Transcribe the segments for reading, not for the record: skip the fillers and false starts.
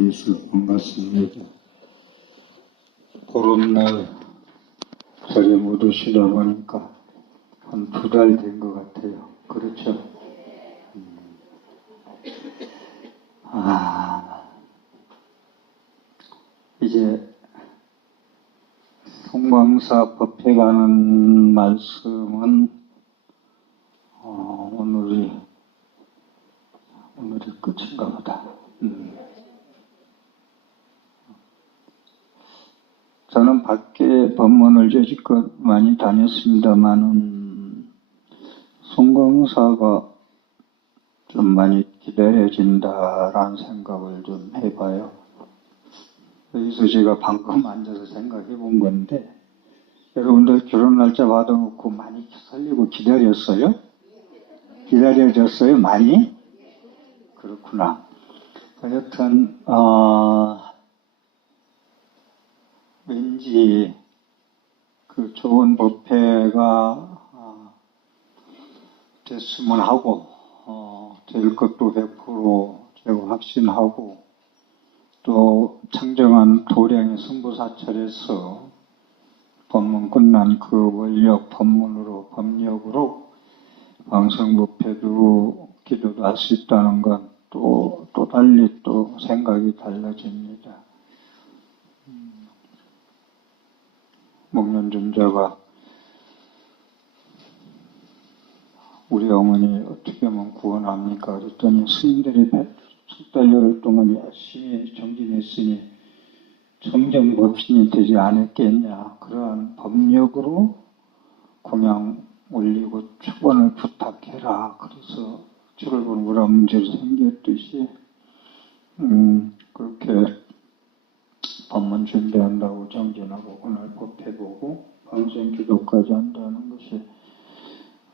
뵈서 반갑습니다. 보름날 자리에 못 오시다 보니까 한 2달 된 것 같아요. 그렇죠? 이제 송광사 법회 가는 말씀은 오늘이 끝인가 보다. 저는 밖에 법문을 여지껏 많이 다녔습니다만은 송광사가 좀 많이 기다려진다라는 생각을 좀 해봐요. 여기서 제가 방금 앉아서 생각해 본 건데, 여러분들 결혼 날짜 받아놓고 많이 설리고 기다렸어요? 기다려졌어요? 많이? 그렇구나. 여튼 왠지 그 좋은 법회가 됐으면 하고 될 것도 100% 제가 확신하고, 또 청정한 도량의 승부사찰에서 법문 끝난 그 원력 법력으로 방성법회도 기도도 할 수 있다는 건 또 달리 또 생각이 달라집니다. 목련존자가 우리 어머니 어떻게 하면 구원합니까? 그랬더니 스님들이 7달 동안 열심히 정진했으니 청정법신이 되지 않았겠냐. 그러한 법력으로 공양 올리고 축원을 부탁해라. 그래서 출을보라 문제로 생겼듯이 그렇게 법문 준비한다고 정진하고 오늘 법회보고 방생기도까지 한다는 것이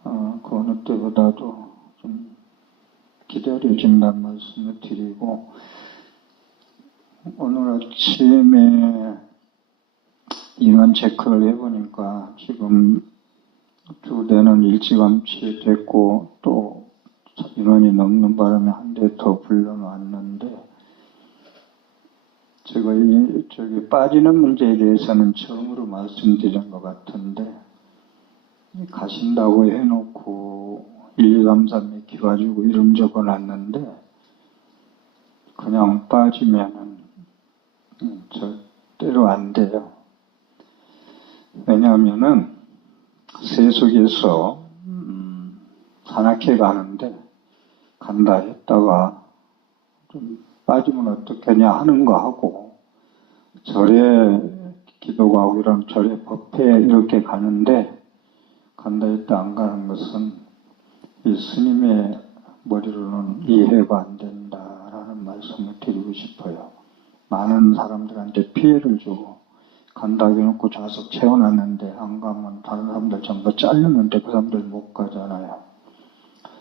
그 어느 때보다도 좀 기다려진다는 말씀을 드리고, 오늘 아침에 인원 체크를 해보니까 지금 2대는 일찌감치 됐고 또 인원이 넘는 바람에 한 대 더 불러놨는데, 제가 저기 빠지는 문제에 대해서는 처음으로 말씀드린 것 같은데, 가신다고 해놓고 1, 2, 3, 4 몇 가지고 이름 적어놨는데 그냥 빠지면은 절대로 안 돼요. 왜냐하면은 세속에서 산악회 가는데 간다 했다가 좀 빠지면 어떻겠냐 하는 거 하고, 절에 기도 가고 이런 절에 법회 이렇게 가는데 간다 했다 안 가는 것은 이 스님의 머리로는 이해가 안 된다라는 말씀을 드리고 싶어요. 많은 사람들한테 피해를 주고, 간다고 해놓고 좌석 채워놨는데 안 가면 다른 사람들 전부 자르는데 그 사람들 못 가잖아요.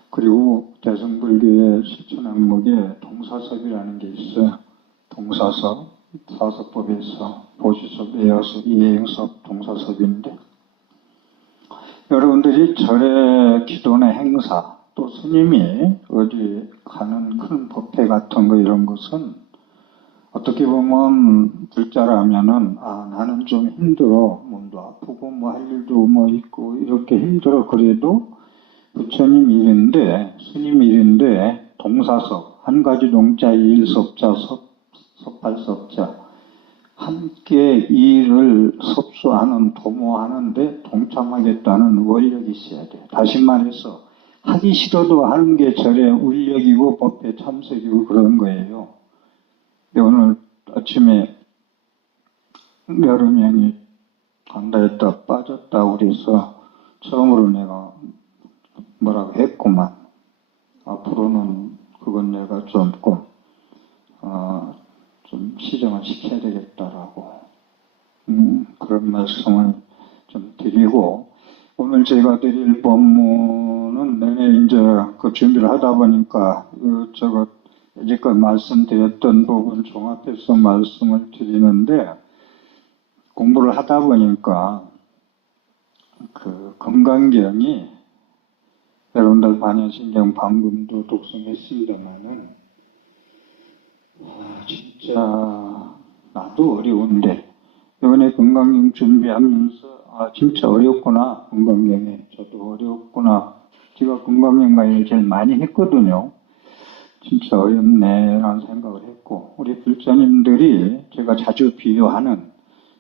그리고 대승불교의 실천 항목에 동사섭이라는 게 있어요. 동사섭, 사섭법에서 보시섭, 예어섭, 이해행섭, 동사섭인데, 여러분들이 절의 기도나 행사, 또 스님이 어디 가는 큰 법회 같은 거 이런 것은 어떻게 보면 불자라면은 나는 좀 힘들어, 몸도 아프고 뭐 할 일도 뭐 있고 이렇게 힘들어, 그래도 부처님 일인데 스님 일인데 동사섭, 한 가지 동자 일섭자 섭팔섭자 함께 이 일을 섭수하는, 도모하는데 동참하겠다는 원력이 있어야 돼요. 다시 말해서 하기 싫어도 하는 게 절의 울력이고 법회 참석이고 그런 거예요. 오늘 아침에 여러 명이 간다 했다 빠졌다 그래서 처음으로 내가 뭐라고 했구만. 앞으로는 그건 내가 좀 시정을 시켜야 되겠다라고 그런 말씀을 좀 드리고, 오늘 제가 드릴 법문은 내내 이제 그 준비를 하다 보니까 이제껏 말씀드렸던 부분 종합해서 말씀을 드리는데, 공부를 하다 보니까 그 금강경이, 여러분들 반야신경 방금도 독송했습니다만은 진짜 진짜 나도 어려운데 이번에 건강경 준비하면서 진짜 어렵구나. 건강경에 저도 어렵구나. 제가 건강경과를 제일 많이 했거든요. 진짜 어렵네라는 생각을 했고, 우리 불자님들이 제가 자주 비유하는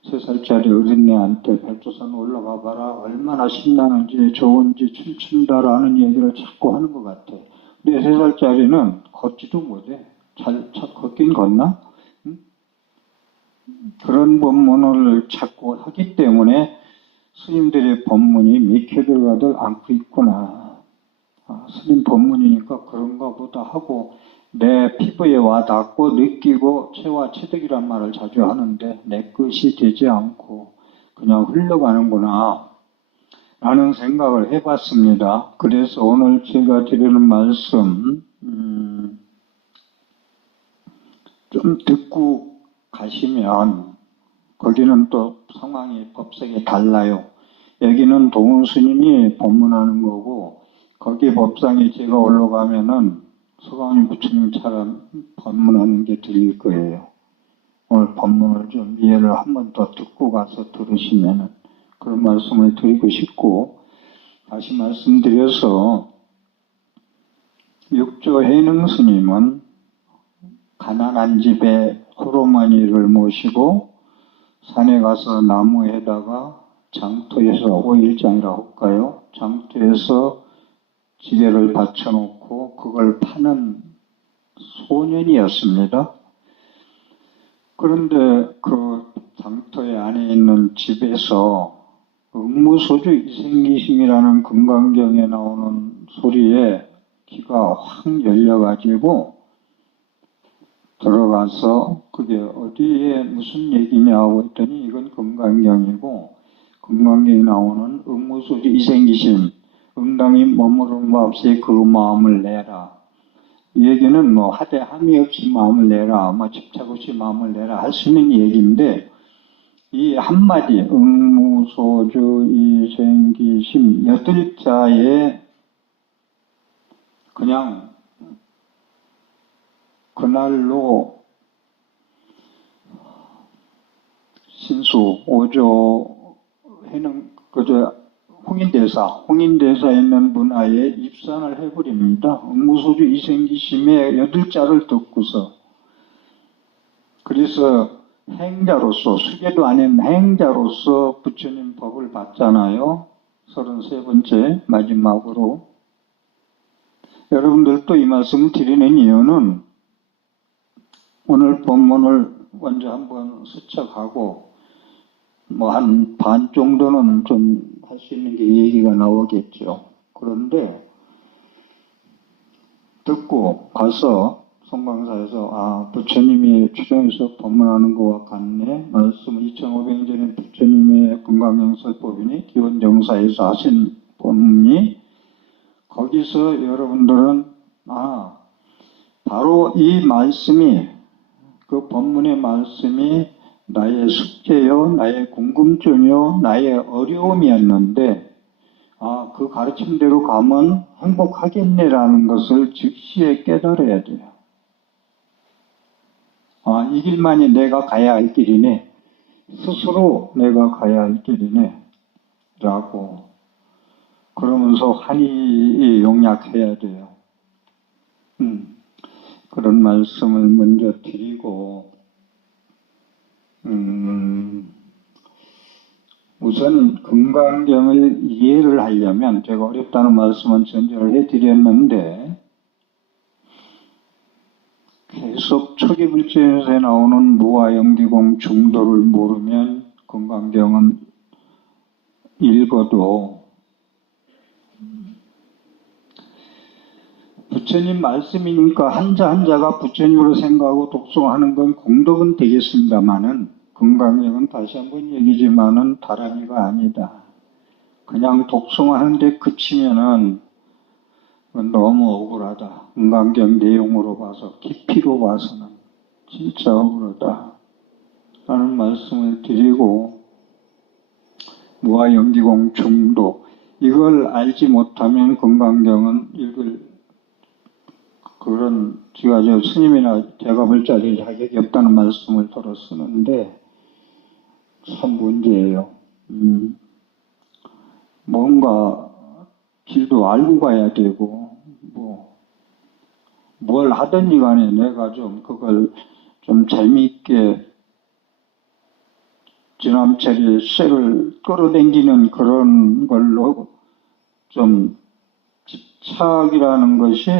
3살짜리 어린애한테 백두산 올라가 봐라 얼마나 신나는지 좋은지 춤춘다라는 얘기를 자꾸 하는 것 같아. 우리 3살짜리는 걷지도 못해. 잘 걷긴 걷나? 응? 그런 법문을 자꾸 하기 때문에 스님들의 법문이 미켜 들어가들 않고 있구나. 스님 법문이니까 그런가 보다 하고 내 피부에 와 닿고 느끼고 체와 체득이란 말을 자주 하는데 내 것이 되지 않고 그냥 흘러가는구나 라는 생각을 해봤습니다. 그래서 오늘 제가 드리는 말씀 좀 듣고 가시면 거기는 또 상황이 법석이 달라요. 여기는 도훈 스님이 법문하는 거고 거기 법상에 제가 올라가면은 서강림 부처님처럼 법문하는 게 들릴 거예요. 오늘 법문을 좀 이해를 한 번 더 듣고 가서 들으시면은 그런 말씀을 드리고 싶고, 다시 말씀드려서 육조 해능 스님은 가난한 집에 호로머니를 모시고 산에 가서 나무에다가 장터에서 오일장이라고 할까요? 장터에서 지게를 받쳐놓고 그걸 파는 소년이었습니다. 그런데 그 장터에 안에 있는 집에서 응무소주 이생기심이라는 금강경에 나오는 소리에 귀가 확 열려가지고 들어가서 그게 어디에 무슨 얘기냐고 했더니 이건 금강경이고 금강경에 나오는 응무소주 이생기심 응당이 머무른 바 없이 그 마음을 내라. 이 얘기는 뭐 하되 함이 없이 마음을 내라, 뭐 집착 없이 마음을 내라 할 수 있는 얘기인데 이 한마디 응무소주 이생기심 8자에 그냥 그날로 신수 5조 해는 그저 홍인대사에 있는 문화에 입산을 해버립니다. 응무소주 이생기심의 8자를 듣고서. 그래서 행자로서, 수계도 아닌 행자로서 부처님 법을 받잖아요. 33번째 마지막으로. 여러분들도 이 말씀을 드리는 이유는 오늘 본문을 먼저 한번 수척하고 뭐 한 반 정도는 좀 할 수 있는 게 얘기가 나오겠죠. 그런데 듣고 가서 성광사에서 부처님이 추정해서 법문하는 것과 같네. 말씀 2500년 전에 부처님의 건강명설법이니 기원정사에서 하신 법문이 거기서 여러분들은 바로 이 말씀이 그 법문의 말씀이 나의 숙제요, 나의 궁금증이요, 나의 어려움이었는데 그 가르침대로 가면 행복하겠네라는 것을 즉시에 깨달아야 돼요. 이 길만이 내가 가야 할 길이네. 스스로 내가 가야 할 길이네. 라고 그러면서 환히 용약해야 돼요. 그런 말씀을 먼저 드리고 우선 금강경을 이해를 하려면 제가 어렵다는 말씀은 전제를 해드렸는데 계속 초기불전에서 나오는 무아영기공 중도를 모르면 금강경은 읽어도 부처님 말씀이니까 한자 한자가 부처님으로 생각하고 독송하는 건 공덕은 되겠습니다만은 금강경은 다시 한번 얘기지만은 다람이가 아니다. 그냥 독송하는데 그치면은 너무 억울하다. 금강경 내용으로 봐서 깊이로 봐서는 진짜 억울하다. 라는 말씀을 드리고 무아영기공 중도 이걸 알지 못하면 금강경은 읽을 그런, 제가 저 스님이나 제가 볼 자리에 자격이 없다는 말씀을 서로 쓰는데, 참 문제예요. 뭔가 길도 알고 가야 되고, 뭘 하든지 간에 내가 좀 그걸 좀 재미있게 지남철에 쇠를 끌어당기는 그런 걸로 좀 집착이라는 것이,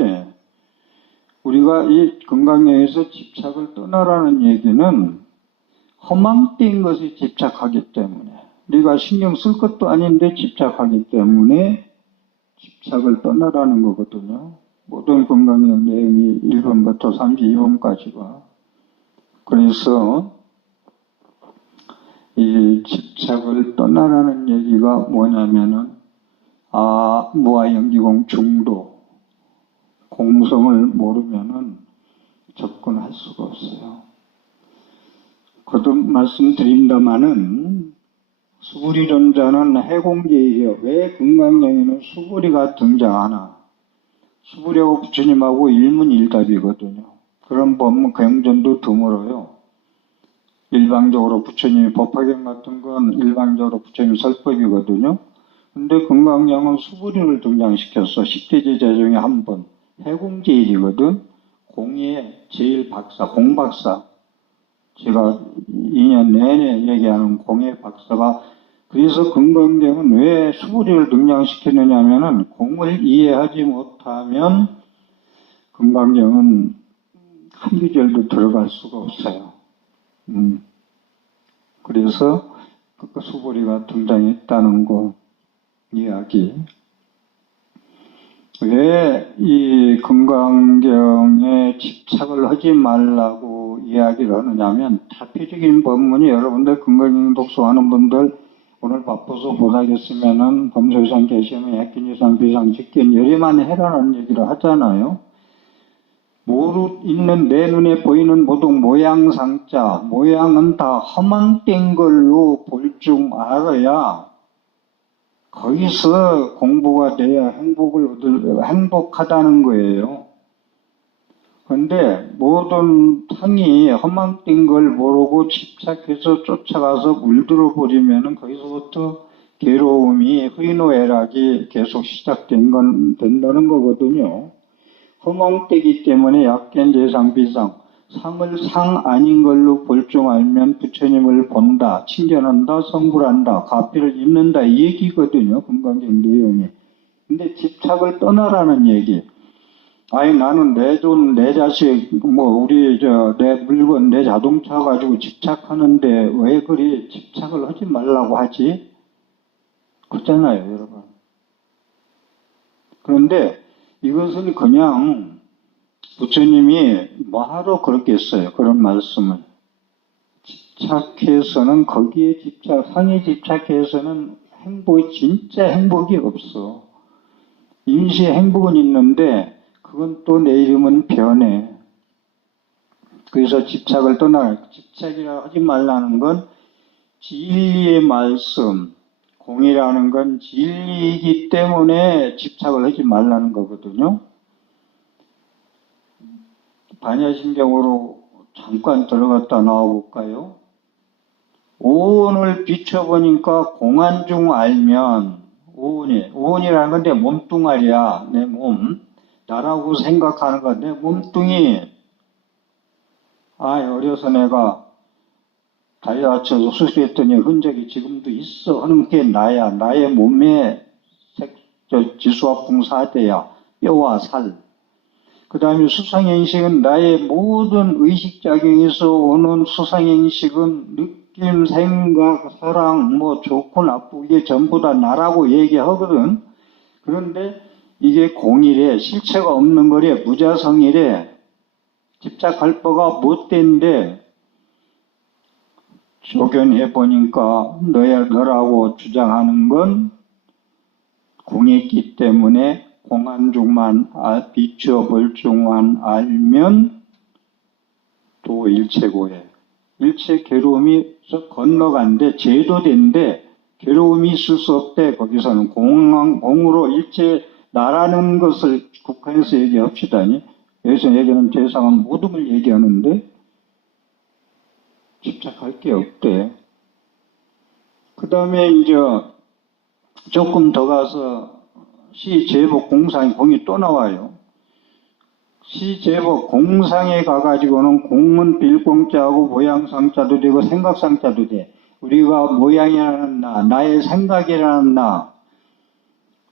우리가 이 건강여에서 집착을 떠나라는 얘기는 허망된 것에 집착하기 때문에, 네가 신경 쓸 것도 아닌데 집착하기 때문에 집착을 떠나라는 거거든요. 모든 건강의 내용이 1번부터 32번까지가. 그래서 이 집착을 떠나라는 얘기가 뭐냐면은, 무아연기공 중도, 공성을 모르면은 접근할 수가 없어요. 거듭 말씀드립니다마는, 수불이론자는 해공제이에요. 왜 건강경에는 수불이가 등장하나? 수불이하고 부처님하고 일문일답이거든요. 그런 법문 경전도 드물어요. 일방적으로 부처님이 법화경 같은 건 일방적으로 부처님 설법이거든요. 근데 건강경은 수불이를 등장시켰어. 10대제자 중에 한 번. 해공제일이거든. 공의 제일 박사, 공박사. 제가 2년 내내 얘기하는 공의 박사가, 그래서 건강경은 왜 수불이를 등장시켰느냐 하면은, 공을 이해하지 못하면 건강경은 한 구절도 들어갈 수가 없어요. 그래서 그 수불이가 등장했다는 거 이야기. 왜 이 건강경에 집착을 하지 말라고 이야기를 하느냐면, 대표적인 법문이, 여러분들 건강경 독서하는 분들 오늘 바빠서 못하겠으면은 범소이상 계시면 약견이상 비상 직견 열의만 해라는 얘기를 하잖아요. 있는 내 눈에 보이는 모든 모양상자, 모양은 다 허망된 걸로 볼 줄 알아야 거기서 공부가 돼야 행복하다는 거예요. 그런데 모든 상이 허망된 걸 모르고 집착해서 쫓아가서 물들어 버리면은 거기서부터 괴로움이, 희노애락이 계속 된다는 거거든요. 허망되기 때문에 약견 재상 비상, 상을 상 아닌 걸로 볼 줄 알면 부처님을 본다, 칭견한다, 성불한다, 가피를 입는다, 이 얘기거든요. 건강경 내용이. 근데 집착을 떠나라는 얘기. 나는 내 돈, 내 자식, 내 물건, 내 자동차 가지고 집착하는데 왜 그리 집착을 하지 말라고 하지? 그렇잖아요, 여러분. 그런데 이것은 그냥 부처님이 뭐하러 그렇게 했어요, 그런 말씀을. 집착해서는, 거기에 상에 집착해서는 진짜 행복이 없어. 임시 행복은 있는데 그건 또 내 이름은 변해. 그래서 집착이라 하지 말라는 건 진리의 말씀, 공이라는 건 진리이기 때문에 집착을 하지 말라는 거거든요. 반야심경으로 잠깐 들어갔다 나와볼까요? 오온을 비춰보니까 공안중 알면, 오온이라는 건 내 몸뚱아리야, 내 몸. 나라고 생각하는 거, 내 몸뚱이. 어려서 내가 다리 다쳐서 수술했더니 흔적이 지금도 있어 하는 게 나야. 나의 몸에 지수화풍사대야. 뼈와 살. 그 다음에 수상행식은 나의 모든 의식작용에서 오는 수상행식은 느낌, 생각, 사랑, 좋고 나쁘고 이게 전부 다 나라고 얘기하거든. 그런데 이게 공이래, 실체가 없는 거래, 무자성이래, 집착할 바가 못된데, 조견해보니까 너라고 주장하는 건 공했기 때문에 공안중만 비춰볼 중만 알면 또 일체고해. 일체 괴로움이 건너간대, 제도된데 괴로움이 있을 수 없대. 거기서는 공으로 일체 나라는 것을 국한해서 얘기합시다. 여기서 얘기하는 대상은 모든 걸 얘기하는데 집착할 게 없대. 그 다음에 이제 조금 더 가서 시제복 공상이 공이 또 나와요. 시제복 공상에 가가지고는 공은 빌공자하고 모양상자도 되고 생각상자도 돼. 우리가 모양이라는 나, 나의 생각이라는 나,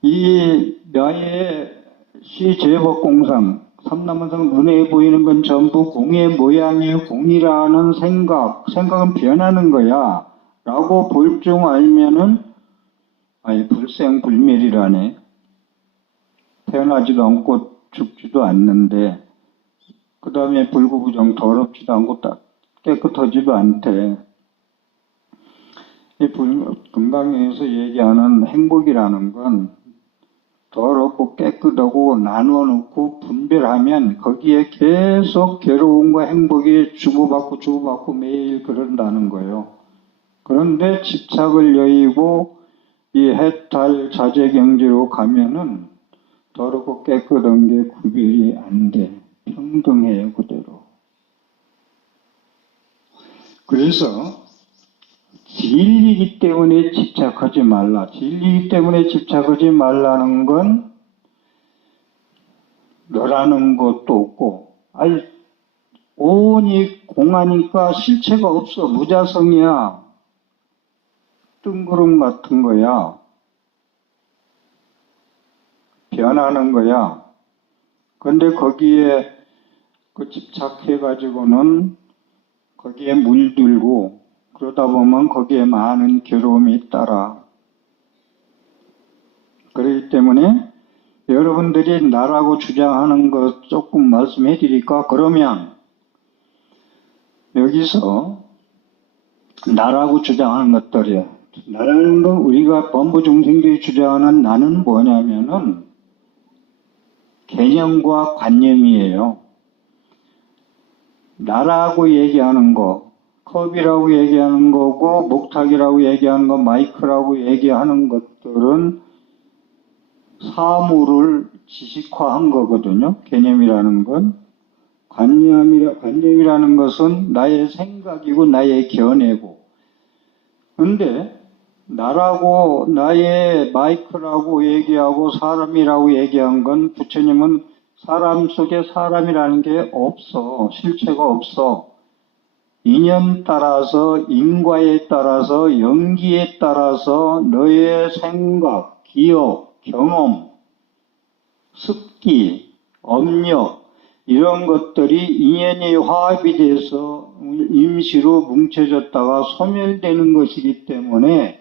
이 나의 시제복 공상, 삼남원상 눈에 보이는 건 전부 공의 모양이 공이라는 생각은 변하는 거야. 라고 볼 줄 알면은, 아니, 불생불멸이라네. 태어나지도 않고 죽지도 않는데, 그 다음에 불구부정 더럽지도 않고 깨끗하지도 않대. 이 금강에서 얘기하는 행복이라는 건 더럽고 깨끗하고 나누어 놓고 분별하면 거기에 계속 괴로움과 행복이 주고받고 매일 그런다는 거예요. 그런데 집착을 여의고 이 해탈 자제 경지로 가면은 더럽고 깨끗한 게 구별이 안 돼. 평등해요, 그대로. 그래서 진리이기 때문에 집착하지 말라. 진리이기 때문에 집착하지 말라는 건 너라는 것도 없고, 아니, 온이 공하니까 실체가 없어. 무자성이야. 뜬구름 같은 거야. 변하는 거야. 근데 거기에 그 집착해가지고는 거기에 물들고 그러다 보면 거기에 많은 괴로움이 따라. 그렇기 때문에 여러분들이 나라고 주장하는 것 조금 말씀해 드릴까? 그러면 여기서 나라고 주장하는 것들이에요. 나라는 건 우리가 범부 중생들이 주장하는 나는 뭐냐면은 개념과 관념이에요. 나라고 얘기하는 거, 컵이라고 얘기하는 거고, 목탁이라고 얘기하는 거, 마이크라고 얘기하는 것들은 사물을 지식화한 거거든요. 개념이라는 건. 관념이라는 것은 나의 생각이고 나의 견해고. 근데 나라고 나의 마이크라고 얘기하고 사람이라고 얘기한 건 부처님은 사람 속에 사람이라는 게 없어. 실체가 없어. 인연 따라서 인과에 따라서 연기에 따라서 너의 생각, 기억, 경험, 습기, 업력 이런 것들이 인연이 화합이 돼서 임시로 뭉쳐졌다가 소멸되는 것이기 때문에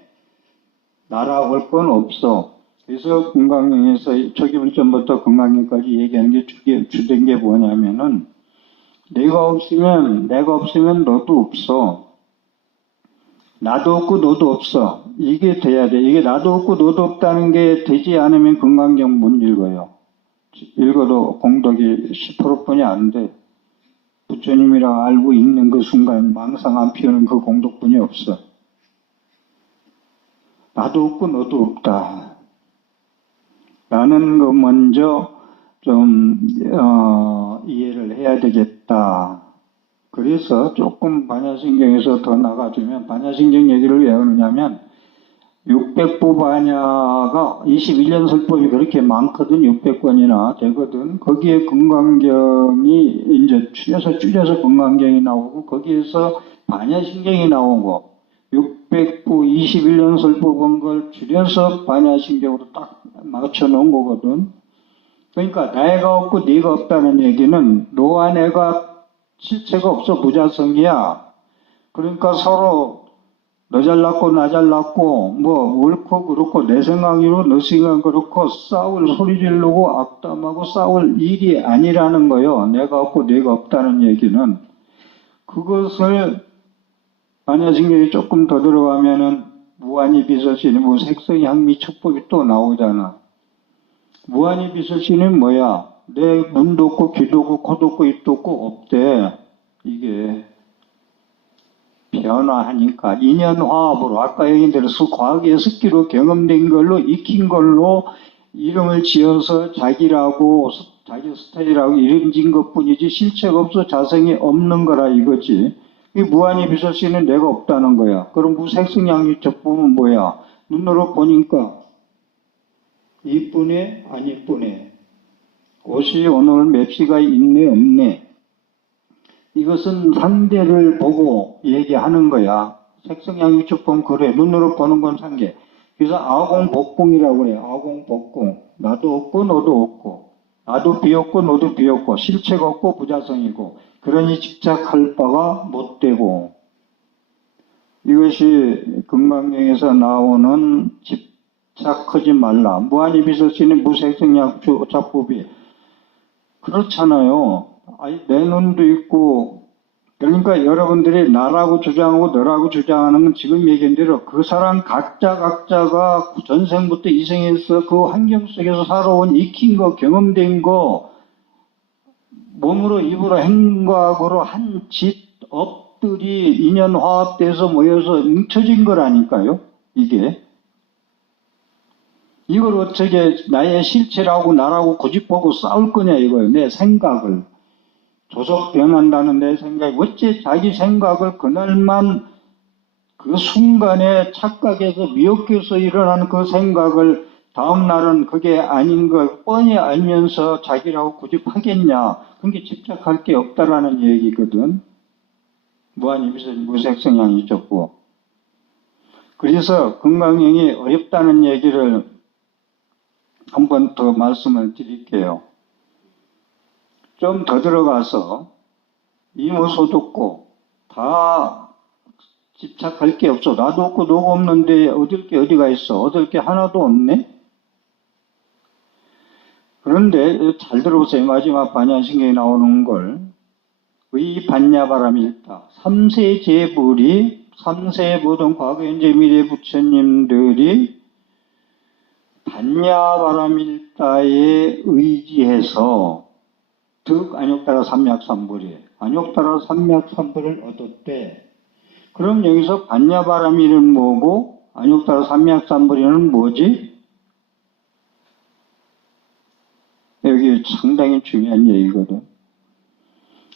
나라고 할 건 없어. 그래서 금강경에서 초기문전부터 금강경까지 얘기하는 게 주된 게 뭐냐면은 내가 없으면 너도 없어. 나도 없고 너도 없어. 이게 돼야 돼. 이게 나도 없고 너도 없다는 게 되지 않으면 금강경 못 읽어요. 읽어도 공덕이 10%뿐이 안 돼. 부처님이라 알고 있는 그 순간 망상 안 피우는 그 공덕뿐이 없어. 나도 없고 너도 없다. 라는 거 먼저 좀 이해를 해야 되겠다. 그래서 조금 반야신경에서 더 나가주면 반야신경 얘기를 왜 하느냐면 600부 반야가 21년 설법이 그렇게 많거든. 600권이나 되거든. 거기에 금강경이 이제 줄여서 금강경이 나오고 거기에서 반야신경이 나오고 600부 21년 설법한 걸 줄여서 반야신경으로 딱 맞춰 놓은 거거든. 그러니까 내가 없고 네가 없다는 얘기는 너와 내가 실체가 없어. 무자성이야. 그러니까 서로 너 잘났고 나 잘났고 뭐 옳고 그렇고 내 생각이로 너 생각 그렇고 싸울 소리 지르고 악담하고 싸울 일이 아니라는 거요. 내가 없고 네가 없다는 얘기는 그것을 반야신경이 조금 더 들어가면은 무한히 비설신이 뭐 색성향미 척법이 또 나오잖아. 무한히 비설신은 뭐야? 내 눈도 없고 귀도 없고 코도 없고 입도 없고 없대. 이게 변화하니까 인연화합으로 아까 얘기한 대로 과거의 습기로 경험된 걸로 익힌 걸로 이름을 지어서 자기라고 자기 스타일하고 이름진 것 뿐이지 실체가 없어 자성이 없는 거라 이거지. 이 무한히 비서씨는 내가 없다는 거야. 그럼 무색성양유적 보면 뭐야? 눈으로 보니까 이쁘네 안 이쁘네. 옷이 오늘 맵시가 있네 없네. 이것은 상대를 보고 얘기하는 거야. 색성양유적 보면 그래. 눈으로 보는 건 상계. 그래서 아공복공이라고 그래. 아공복공. 나도 없고 너도 없고 나도 비었고 너도 비었고 실체가 없고 부자성이고 그러니 집착할 바가 못되고 이것이 금강경에서 나오는 집착하지 말라. 무한히 비서씨는 무색성양유적법이 그렇잖아요. 아니, 내 눈도 있고 그러니까 여러분들이 나라고 주장하고 너라고 주장하는 건 지금 얘기한 대로 그 사람 각자가 전생부터 이생해서 그 환경 속에서 살아온 익힌 거 경험된 거 몸으로 입으로 행각으로 한 업들이 인연 화합돼서 모여서 뭉쳐진 거라니까요. 이게 이걸 어떻게 나의 실체라고 나라고 고집하고 싸울 거냐 이거예요. 내 생각을 조속 변한다는 내 생각이 어째 자기 생각을 그날만 그 순간에 착각해서 미혹해서 일어나는 그 생각을 다음 날은 그게 아닌 걸 뻔히 알면서 자기라고 고집하겠냐. 그게 집착할 게 없다라는 얘기거든. 무한히 무색성양유적보. 그래서 건강형이 어렵다는 얘기를 한 번 더 말씀을 드릴게요. 좀 더 들어가서 이모소도 없고 다 집착할 게 없어. 나도 없고 너가 없는데 얻을 게 어디가 있어. 얻을 게 하나도 없네. 그런데 잘 들어보세요. 마지막 반야신경에 나오는 걸 의반야바람일다. 삼세제불이 삼세 모든 과거 현재 미래 부처님들이 반야바람일다에 의지해서 득 안욕따라 삼약삼불이 안욕따라 삼약삼불을 얻었대. 그럼 여기서 반야바람일은 뭐고 안욕따라 삼약삼불이는 뭐지? 여기 상당히 중요한 얘기거든.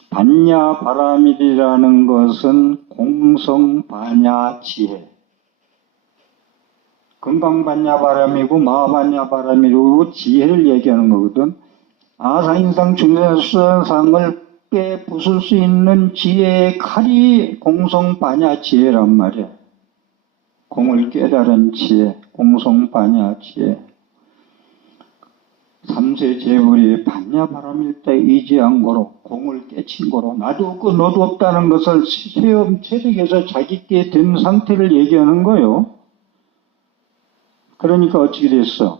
반야바람일이라는 것은 공성반야지혜. 건강반야바람이고 마반야바람이고 지혜를 얘기하는 거거든. 아사인상 중생수상을 빼부술 수 있는 지혜의 칼이 공성반야지혜란 말이야. 공을 깨달은 지혜, 공성반야지혜. 삼세제불이 반야바람일 때 의지한 거로 공을 깨친 거로 나도 없고 너도 없다는 것을 체험 체득해서 자기께 된 상태를 얘기하는 거요. 그러니까 어떻게 됐어?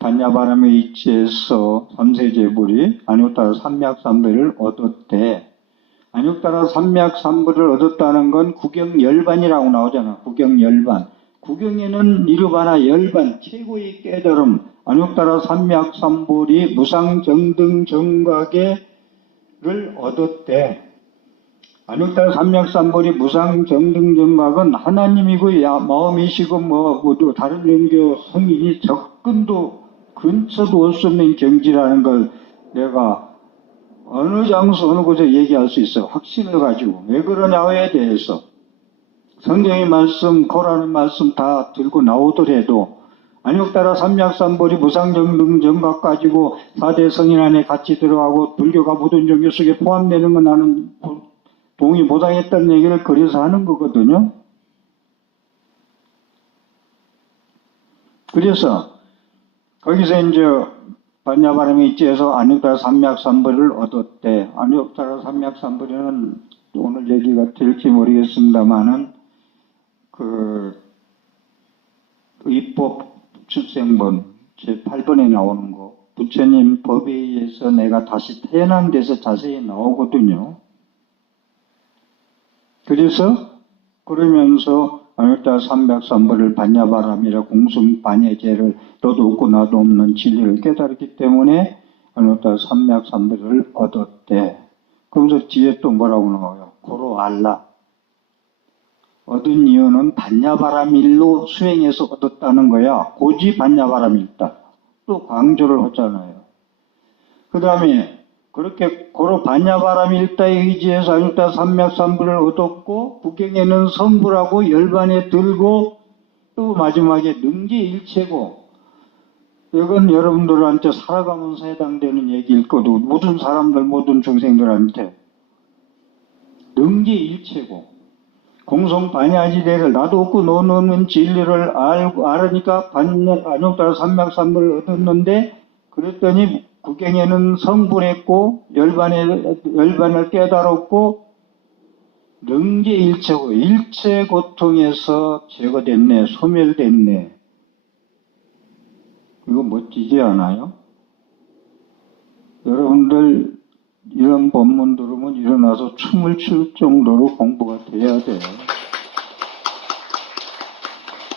반야바람에 의지해서 삼세제불이 안욕따라 삼맥삼불을 얻었대. 안욕따라 삼맥삼불을 얻었다는 건 구경열반이라고 나오잖아. 구경열반. 구경에는 니르바나 열반, 최고의 깨달음, 안욕따라 삼맥삼불이 무상정등정각을 얻었대. 안욕따라 삼맥삼불이 무상정등정각은 하나님이고 마음이시고 다른 종교 성인이 접근도 근처도 올 수 없는 경지라는 걸 내가 어느 장소 어느 곳에 얘기할 수 있어요. 확신을 가지고. 왜 그러냐에 대해서 성경의 말씀, 코라는 말씀 다 들고 나오더라도 안욕따라 삼맥삼불이 무상정등정각 가지고 4대 성인 안에 같이 들어가고 불교가 모든 종교 속에 포함되는 건 나는 동의 못하겠다는 얘기를 그래서 하는 거거든요. 그래서 거기서 이제 반야바람에 있지해서 안욕따라 삼맥삼불을 얻었대. 안욕따라 삼맥삼불에는 오늘 얘기가 될지 모르겠습니다만은 의법 출생본 제8번에 나오는 거 부처님 법에 의해서 내가 다시 태어난 데서 자세히 나오거든요. 그래서 그러면서 안욕따라 삼맥삼불을 반야바람이라 공성반야제를 너도 없고 나도 없는 진리를 깨달았기 때문에 안욕따라 삼맥삼불을 얻었대. 그러면서 뒤에 또 뭐라고 나와요? 고로 알라. 얻은 이유는 반야바람일로 수행해서 얻었다는 거야. 고지 반야바람일다. 또 강조를 하잖아요. 그 다음에 그렇게 고로 반야바람이 일다에 의지해서 아육다 삼맥삼부를 얻었고 구경에는 성불하고 열반에 들고 또 마지막에 능지일체고 이건 여러분들한테 살아가면서 해당되는 얘기일 거고 모든 사람들 모든 중생들한테 능지일체고 공성반야지대를 나도 없고 너는 없는 진리를 알으니까 안욕따라 삼맥삼부를 얻었는데 그랬더니 구경에는 성불했고 열반을 깨달았고 능지일체고 일체 고통에서 제거됐네 소멸됐네. 이거 멋지지 않아요? 여러분들 이런 법문 들으면 일어나서 춤을 출 정도로 공부가 돼야 돼요.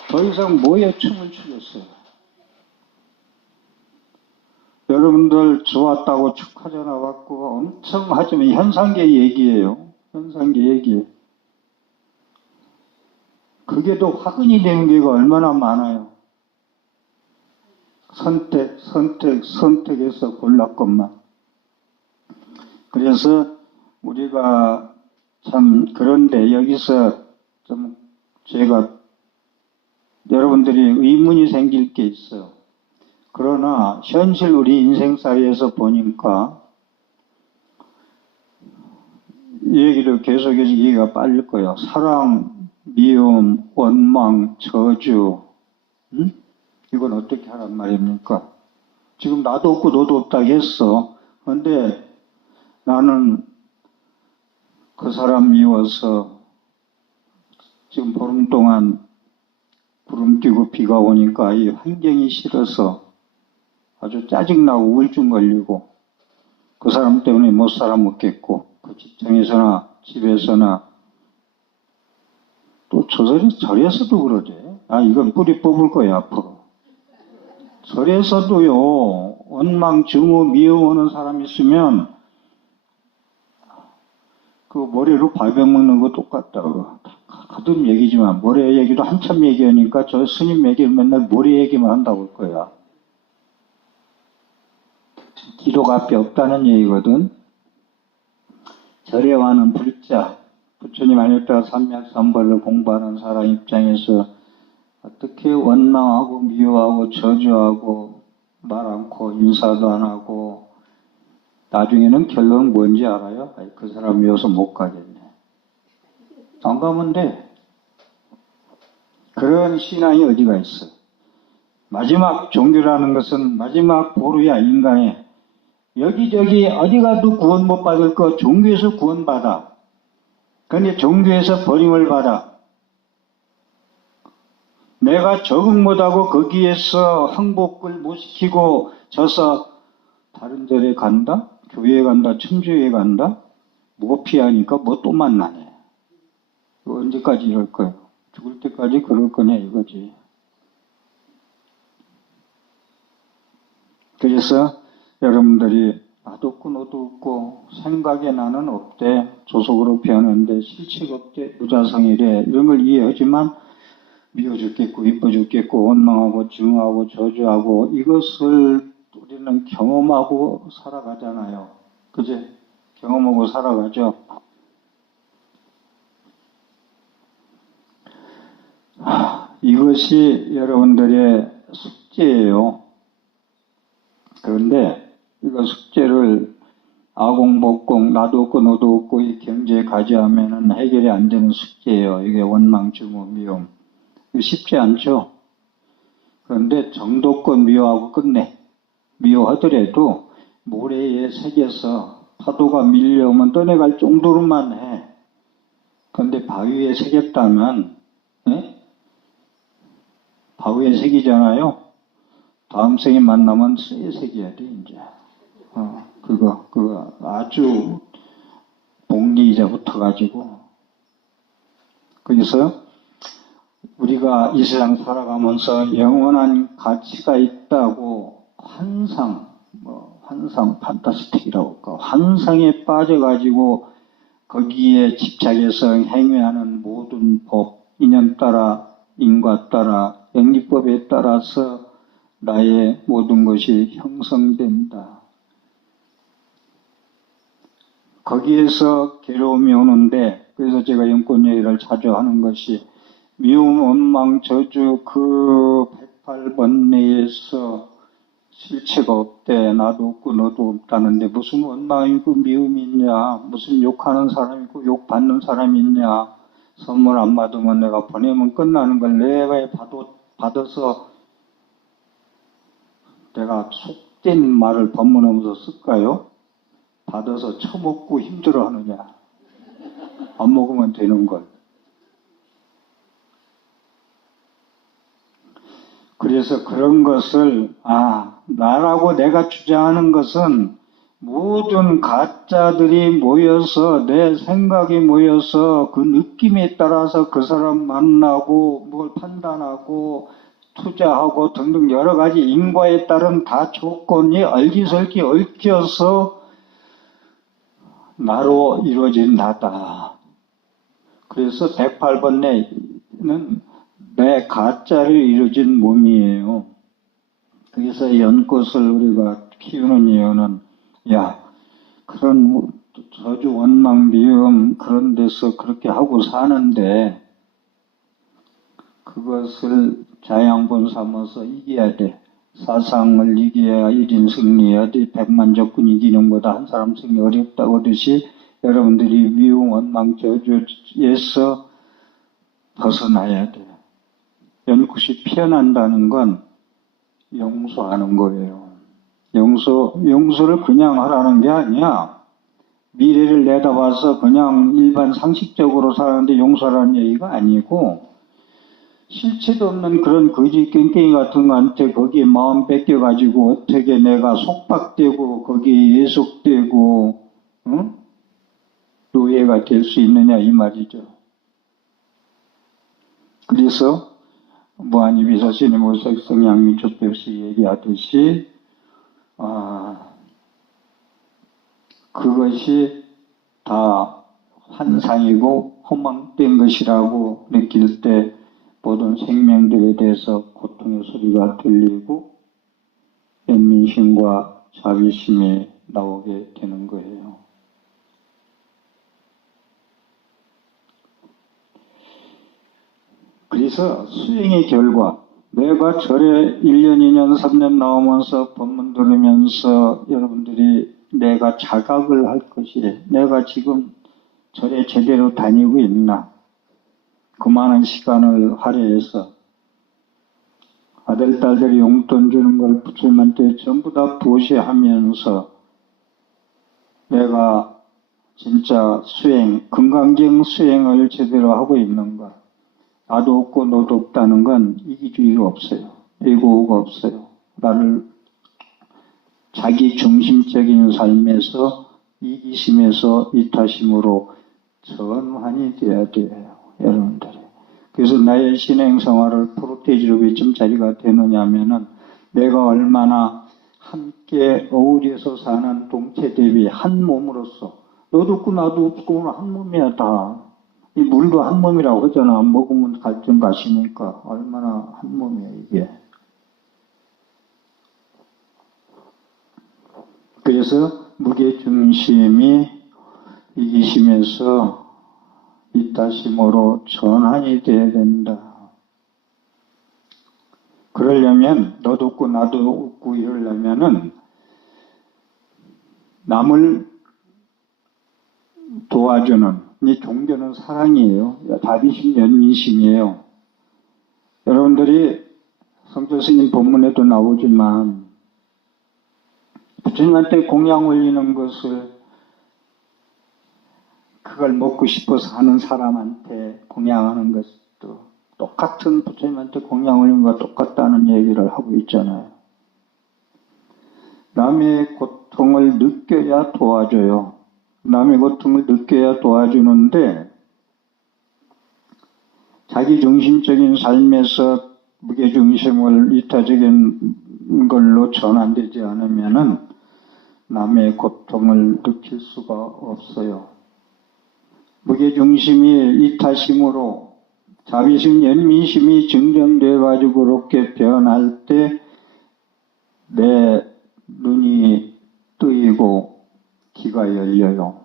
더 이상 뭐에 춤을 추겠어요? 여러분들 좋았다고 축하전화 받고 엄청 하지만 현상계 얘기예요. 현상계 얘기. 그게 더 화근이 되는 게가 얼마나 많아요. 선택해서 골랐건만. 그래서 우리가 참 그런데 여기서 좀 제가 여러분들이 의문이 생길 게 있어요. 그러나 현실 우리 인생살이에서 보니까 이 얘기를 계속해서 얘기가 빠질 거예요. 사랑, 미움, 원망, 저주 이건 어떻게 하란 말입니까? 지금 나도 없고 너도 없다고 했어. 그런데 나는 그 사람 미워서 지금 보름 동안 구름 끼고 비가 오니까 이 환경이 싫어서 아주 짜증나고 우울증 걸리고 그 사람 때문에 못 살아 먹겠고 그 직장에서나 집에서나 또 절에서도 그러지. 이건 뿌리 뽑을 거야 앞으로. 절에서도요 원망, 증오, 미워하는 사람 있으면 그 모래로 밥에 먹는 거 똑같다고. 하던 얘기지만 모래 얘기도 한참 얘기하니까 저 스님 얘기를 맨날 모래 얘기만 한다고 할 거야. 기도가 앞에 없다는 얘기거든. 절에 와는 불자, 부처님 안했다가 삼맥삼벌을 공부하는 사람 입장에서 어떻게 원망하고 미워하고 저주하고 말 않고 인사도 안 하고 나중에는 결론은 뭔지 알아요? 그 사람 미워서 못 가겠네. 안 가면 돼. 그런 신앙이 어디가 있어. 마지막 종교라는 것은 마지막 보루야 인간의. 여기저기 어디 가도 구원 못 받을 거 종교에서 구원받아. 그런데 종교에서 버림을 받아. 내가 적응 못하고 거기에서 항복을 못 시키고 져서 다른 절에 간다? 교회에 간다? 천주에 간다? 뭐 피하니까 뭐 또 만나네. 언제까지 이럴 거예요? 죽을 때까지 그럴 거냐 이거지. 그래서 여러분들이 나도 없고 너도 없고 생각에 나는 없대. 조속으로 표현하는데 실체가 없대. 무자성이래. 이런 걸 이해하지만 미워 죽겠고 이뻐 죽겠고 원망하고 증오하고 저주하고 이것을 우리는 경험하고 살아가잖아요. 그제? 경험하고 살아가죠. 이것이 여러분들의 숙제예요. 그런데 이거 숙제를 아공복공 나도 없고 너도 없고 이 경제에 가지하면은 해결이 안 되는 숙제예요. 이게 원망, 증오, 미움. 이거 쉽지 않죠. 그런데 정도껏 미워하고 끝내. 미워하더라도 모래에 새겨서 파도가 밀려오면 떠내갈 정도로만 해. 그런데 바위에 새겼다면 바위에 새기잖아요. 다음 생에 만나면 쇠에 새겨야 돼 이제. 그거 아주 복리이자 붙어가지고. 그래서 우리가 이 세상 살아가면서 영원한 가치가 있다고 환상 판타스틱이라고 할까. 환상에 빠져가지고 거기에 집착해서 행위하는 모든 법, 인연 따라, 인과 따라, 영리법에 따라서 나의 모든 것이 형성된다. 거기에서 괴로움이 오는데, 그래서 제가 연꽃 얘기를 자주 하는 것이, 미움, 원망, 저주 그 108번 내에서 실체가 없대. 나도 없고 너도 없다는데 무슨 원망이 있고 미움이 있냐, 무슨 욕하는 사람이 있고 욕받는 사람이 있냐, 선물 안 받으면 내가 보내면 끝나는 걸 내가 받아서 내가 속된 말을 법문하면서 쓸까요? 받아서 처먹고 힘들어 하느냐, 안 먹으면 되는 걸. 그래서 그런 것을, 나라고 내가 주장하는 것은 모든 가짜들이 모여서, 내 생각이 모여서 그 느낌에 따라서 그 사람 만나고 뭘 판단하고 투자하고 등등 여러 가지 인과에 따른 다 조건이 얼기설기 얽혀서 나로 이루어진 나다. 그래서 108번 내는 내 가짜를 이루어진 몸이에요. 그래서 연꽃을 우리가 키우는 이유는, 그런 저주, 원망, 미움 그런 데서 그렇게 하고 사는데 그것을 자양분 삼아서 이겨야 돼. 사상을 이겨야 1인 승리해야 돼. 100만 적군 이기는 것보다 한 사람 승리 어렵다고 하듯이 여러분들이 미움, 원망, 저주에서 벗어나야 돼. 연꽃이 피어난다는 건 용서하는 거예요. 용서를 그냥 하라는 게 아니야. 미래를 내다봐서 그냥 일반 상식적으로 사는데 용서라는 얘기가 아니고, 실체도 없는 그런 거지 깽깽이 같은 거한테 거기에 마음 뺏겨가지고 어떻게 내가 속박되고 거기에 예속되고 노예가 될 수 있느냐 이 말이죠. 그래서 무한이비서 스님의 양미초표시 얘기하듯이 그것이 다 환상이고 허망된 것이라고 느낄 때 모든 생명들에 대해서 고통의 소리가 들리고 연민심과 자비심이 나오게 되는 거예요. 그래서 수행의 결과, 내가 절에 1년, 2년, 3년 나오면서 법문 들으면서 여러분들이 내가 자각을 할 것이, 내가 지금 절에 제대로 다니고 있나, 그 많은 시간을 할애해서 아들, 딸들이 용돈 주는 걸 부처님한테 전부 다 보시하면서 내가 진짜 금강경 수행을 제대로 하고 있는가. 나도 없고 너도 없다는 건 이기주의가 없어요. 에고가 없어요. 나를 자기 중심적인 삶에서 이기심에서 이타심으로 전환이 돼야 돼요. 여러분들이. 그래서 나의 신행생활을 프로테이지로 왜 좀 자리가 되느냐 하면은 내가 얼마나 함께 어울려서 사는 동체 대비 한 몸으로서, 너도 없고 나도 없고 한 몸이야 다. 이 물도 한 몸이라고 하잖아. 먹으면 갈증 가시니까 얼마나 한 몸이야 이게. 그래서 무게중심이 이기심에서 이타심으로 전환이 돼야 된다. 그러려면 너도 없고 나도 없고 이러려면은 남을 도와주는 이 종교는 사랑이에요. 자비심, 연민심이에요. 여러분들이 성철 스님 법문에도 나오지만 부처님한테 공양 올리는 것을 그걸 먹고 싶어서 하는 사람한테 공양하는 것도 똑같은 부처님한테 공양 올리는 것과 똑같다는 얘기를 하고 있잖아요. 남의 고통을 느껴야 도와줘요. 남의 고통을 느껴야 도와주는데 자기 중심적인 삶에서 무게중심을 이타적인 걸로 전환되지 않으면은 남의 고통을 느낄 수가 없어요. 무게중심이 이타심으로 자비심, 연민심이 증정돼 가지고 그렇게 변할 때 내 눈이 뜨이고 귀가 열려요.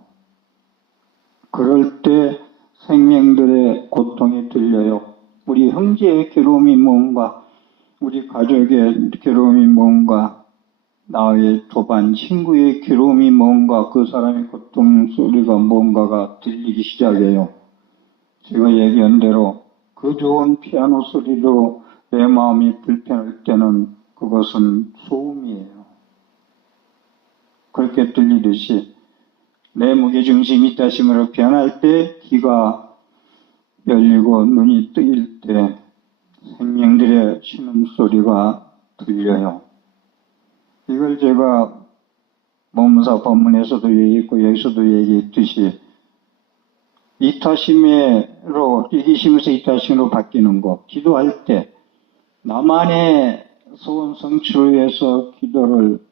그럴 때 생명들의 고통이 들려요. 우리 형제의 괴로움이 뭔가, 우리 가족의 괴로움이 뭔가, 나의 조반 친구의 괴로움이 뭔가, 그 사람의 고통 소리가 뭔가가 들리기 시작해요. 제가 얘기한 대로 그 좋은 피아노 소리로 내 마음이 불편할 때는 그것은 소음이에요. 그렇게 들리듯이 내 무게중심이 이타심으로 변할 때 귀가 열리고 눈이 뜨일 때 생명들의 신음소리가 들려요. 이걸 제가 모문사 법문에서도 얘기했고 여기서도 얘기했듯이 이타심으로 이기심에서 이타심으로 바뀌는 것, 기도할 때 나만의 소원 성취를 위해서 기도를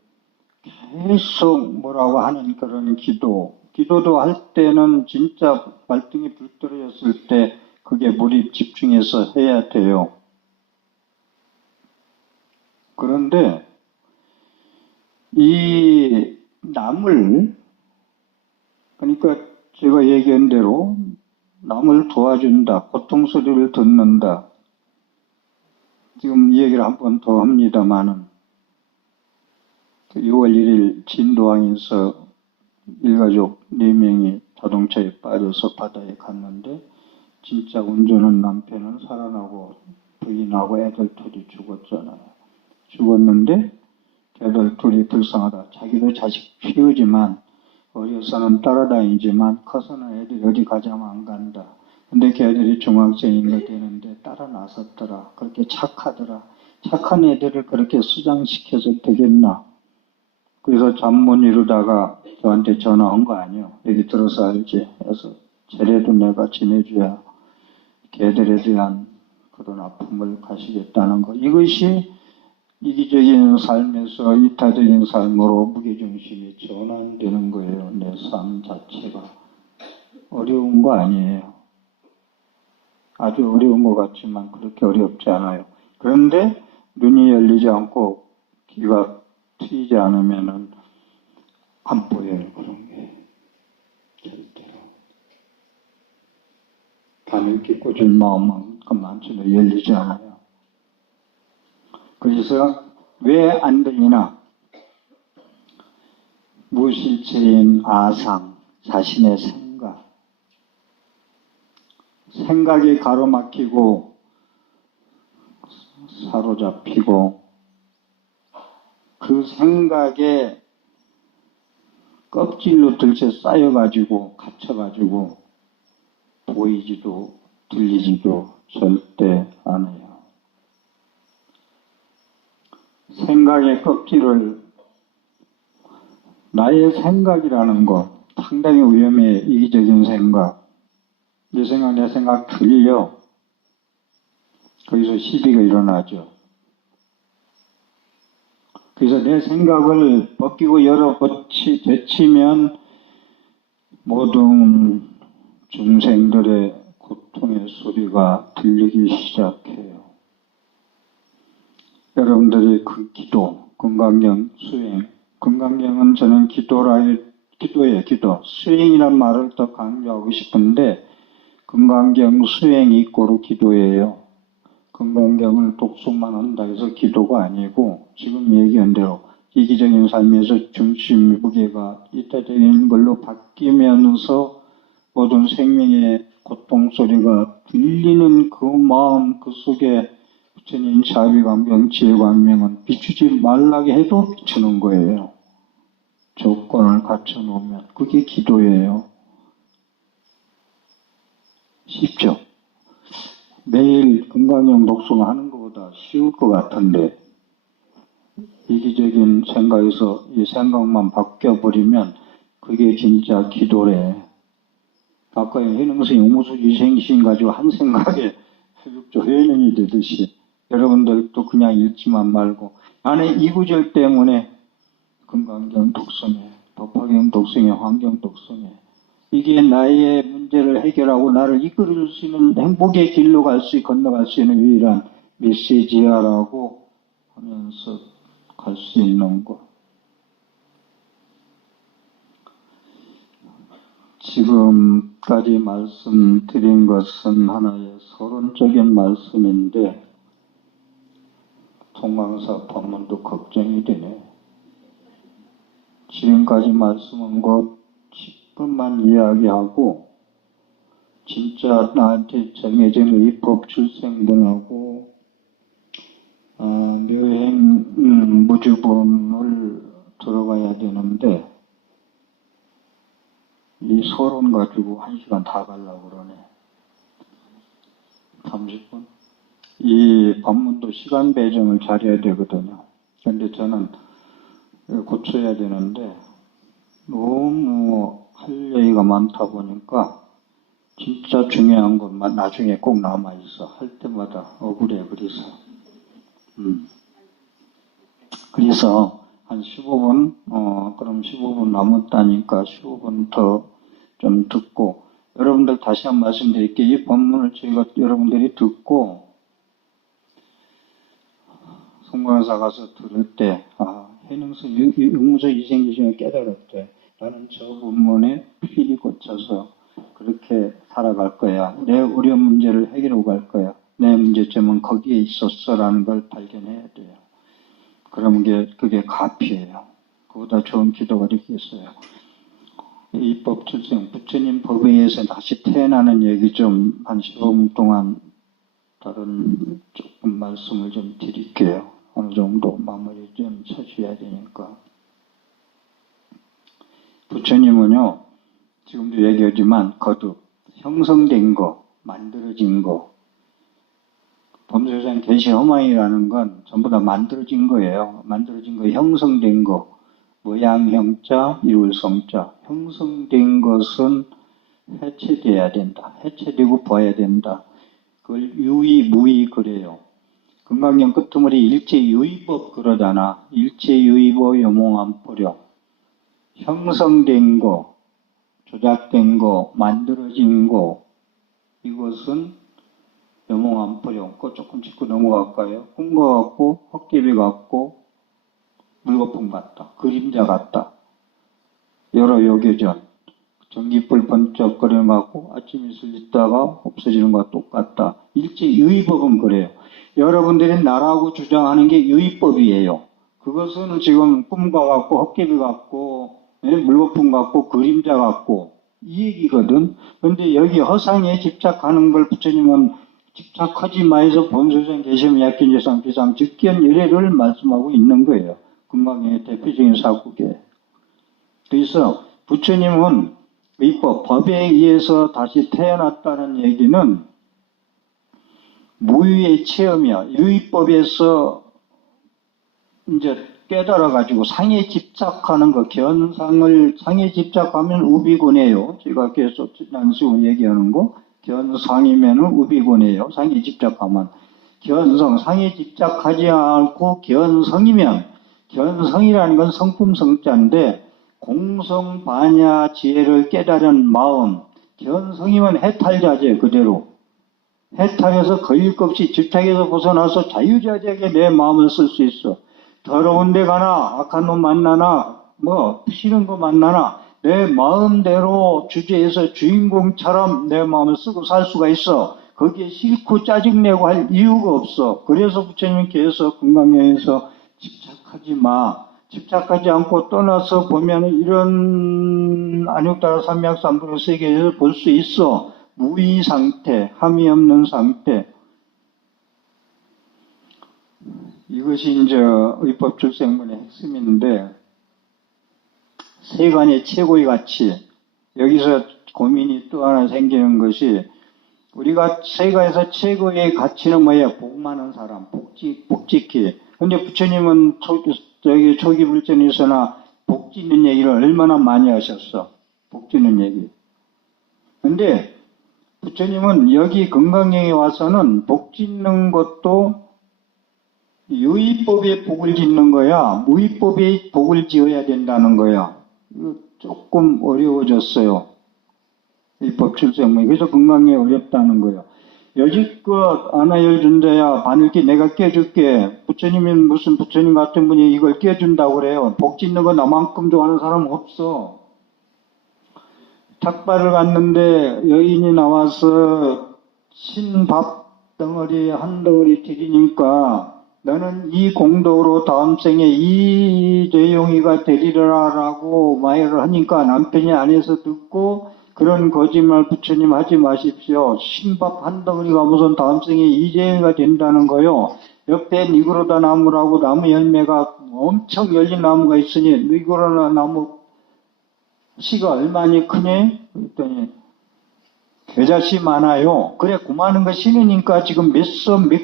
계속 뭐라고 하는 그런 기도도 할 때는 진짜 발등이 불 떨어졌을 때 그게 몰입 집중해서 해야 돼요. 그런데 이 남을, 그러니까 제가 얘기한 대로 남을 도와준다, 고통 소리를 듣는다. 지금 이 얘기를 한 번 더 합니다만은 6월 1일 진도항에서 일가족 4명이 자동차에 빠져서 바다에 갔는데 진짜 운전한 남편은 살아나고 부인하고 애들 둘이 죽었잖아요. 죽었는데 애들 둘이 불쌍하다. 자기도 자식 키우지만 어려서는 따라다니지만 커서는 애들이 어디 가자면 안 간다. 근데 걔들이 중학생인가 되는데 따라 나섰더라. 그렇게 착하더라. 착한 애들을 그렇게 수장시켜서 되겠나. 그래서 잠 못 이루다가 저한테 전화한 거 아니에요. 여기 들어서 알지. 그래서 제래도 내가 지내줘야 걔들에 대한 그런 아픔을 가시겠다는 거. 이것이 이기적인 삶에서 이타적인 삶으로 무게중심이 전환되는 거예요. 내 삶 자체가. 어려운 거 아니에요. 아주 어려운 것 같지만 그렇게 어렵지 않아요. 그런데 눈이 열리지 않고 귀가 트이지 않으면은 안 보여요. 그런 게. 절대로. 가늘게 꽂은 마음만큼 많지도 열리지 않아요. 그래서 왜 안 들리나? 무실체인 아상, 자신의 생각이 가로막히고 사로잡히고 그 생각에 껍질로 들쳐 쌓여가지고 갇혀가지고 보이지도 들리지도 절대 않아요. 생각의 껍질을, 나의 생각이라는 것 상당히 위험해. 이기적인 생각, 내 생각 내 생각 틀려. 거기서 시비가 일어나죠. 그래서 내 생각을 벗기고 열어 되치면 모든 중생들의 고통의 소리가 들리기 시작해요. 여러분들이 그 기도, 금강경 수행, 금강경은 저는 기도예요, 기도. 수행이란 말을 더 강조하고 싶은데 금강경 수행이 고루 기도예요. 금강경을 독송만 한다 해서 기도가 아니고 지금 얘기한 대로 이기적인 삶에서 중심 무게가 이타적인 걸로 바뀌면서 모든 생명의 고통 소리가 들리는 그 마음, 그 속에 부처님 자비광명, 지혜광명은 비추지 말라게 해도 비추는 거예요. 조건을 갖춰놓으면 그게 기도예요. 쉽죠? 매일 금강경 독송하는 것보다 쉬울 것 같은데 이기적인 생각에서 이 생각만 바뀌어버리면 그게 진짜 기도래. 아까 해능스님 우무수지생신 가지고 한 생각에 회능이 되듯이 여러분들도 그냥 읽지만 말고 나는 이 구절 때문에 금강경 독성해, 법화경 독성해, 환경 독성해. 이게 나의 문제를 해결하고 나를 이끌어줄 수 있는 행복의 길로 건너갈 수 있는 유일한 메시지야라고 하면서 갈 수 있는 것. 지금까지 말씀드린 것은 하나의 서론적인 말씀인데 통강사 법문도 걱정이 되네. 지금까지 말씀한 것 10분만 이야기하고 진짜 나한테 정해진 의법 출생분하고 묘행 무주분을 들어가야 되는데 이 서론 가지고 1시간 다 가려고 그러네. 30분? 이 법문도 시간 배정을 잘해야 되거든요. 그런데 저는 고쳐야 되는데 너무 할 얘기가 많다 보니까 진짜 중요한 것만 나중에 꼭 남아있어. 할 때마다 억울해. 그래서 한 15분, 그럼 15분 남았다니까 15분 더 좀 듣고, 여러분들 다시 한 번 말씀드릴게요. 이 법문을 저희가 여러분들이 듣고, 송광사 가서 들을 때, 해능서 의무적 이생기심을 깨달았대. 나는 저 법문에 필히 고쳐서 그렇게 살아갈 거야. 내 어려운 문제를 해결하고 갈 거야. 내 문제점은 거기에 있었어라는 걸 발견해야 돼요. 그러면 그게 가피예요. 그보다 좋은 기도가 있겠어요. 이법 출생, 부처님 법에 의해서 다시 태어나는 얘기 좀 한 15분 동안 다른 조금 말씀을 좀 드릴게요. 어느 정도 마무리 좀 쳐줘야 되니까. 부처님은요, 지금도 얘기하지만 거듭, 형성된 거, 만들어진 거, 범세상 계시 허망이라는 건 전부 다 만들어진 거예요. 만들어진 거, 형성된 거, 모양 형자, 이룰 성자. 형성된 것은 해체돼야 된다. 해체되고 봐야 된다. 그걸 유의, 무의 그래요. 금강경 끝머리 일체유의법 그러잖아. 일체유의보 요몽안포력. 형성된 거, 조작된 거, 만들어진 거, 이것은 요몽안포력. 그거 조금 짚고 넘어갈까요? 꿈과 같고, 헛개비 같고, 물거품 같다. 그림자 같다. 여러 요교전. 전기불 번쩍거리는 것 같고 아침 이슬 있다가 없어지는 것과 똑같다. 일체 유의법은 그래요. 여러분들이 나라고 주장하는 게 유의법이에요. 그것은 지금 꿈과 같고 헛개비 같고 물거품 같고 그림자 같고 이 얘기거든. 그런데 여기 허상에 집착하는 걸 부처님은 집착하지 마해서 본소생 계시면 약견재상 비상 즉견 열애를 말씀하고 있는 거예요. 금강의 대표적인 사국에. 그래서 부처님은 의법, 법에 의해서 다시 태어났다는 얘기는 무유의 체험이야. 유의법에서 이제 깨달아가지고 상에 집착하는 거, 견상을 상에 집착하면 우비곤해요. 제가 계속 지난시간 얘기하는 거, 견상이면은 우비곤해요. 상에 집착하면. 견성, 상에 집착하지 않고 견성이면, 견성이라는 건 성품 성자인데, 공성, 반야, 지혜를 깨달은 마음, 견성이면 해탈자재 그대로. 해탈해서 거릴 것 없이 집착에서 벗어나서 자유자재하게 내 마음을 쓸 수 있어. 더러운 데 가나, 악한 놈 만나나, 싫은 거 만나나, 내 마음대로 주제에서 주인공처럼 내 마음을 쓰고 살 수가 있어. 거기에 싫고 짜증내고 할 이유가 없어. 그래서 부처님은 계속 금강경에서 집착하지 마. 집착하지 않고 떠나서 보면 이런 안육다라 삼맥삼불의 세계에서 볼 수 있어. 무의 상태, 함이 없는 상태. 이것이 이제 의법 출생문의 핵심인데, 세간의 최고의 가치. 여기서 고민이 또 하나 생기는 것이, 우리가 세간에서 최고의 가치는 뭐예요? 복 많은 사람, 복지키. 근데 부처님은 초기 불전에서나 복 짓는 얘기를 얼마나 많이 하셨어. 복 짓는 얘기. 근데 부처님은 여기 건강경에 와서는 복 짓는 것도 유의법에 복을 짓는 거야. 무의법에 복을 지어야 된다는 거야. 이거 조금 어려워졌어요. 입법 출생문. 그래서 건강경이 어렵다는 거야. 여지껏 아나열 준자야 바늘기 내가 깨줄게. 부처님은 무슨 부처님 같은 분이 이걸 깨준다고 그래요. 복 짓는 거 나만큼 좋아하는 사람 없어. 탁발을 갔는데 여인이 나와서 신밥 덩어리 한 덩어리 드리니까 너는 이 공덕으로 다음 생에 이재용이가 되리라라고 말을 하니까 남편이 안에서 듣고 그런 거짓말 부처님 하지 마십시오. 신밥 한 덩어리가 무슨 다음 생에 이재용이가 된다는 거요. 옆에 니그로다 나무라고 나무 열매가 엄청 열린 나무가 있으니 니그로다 나무 씨가 얼마나 크니? 그랬더니 겨자씨 많아요. 그래 고마는 거 심으니까 지금 몇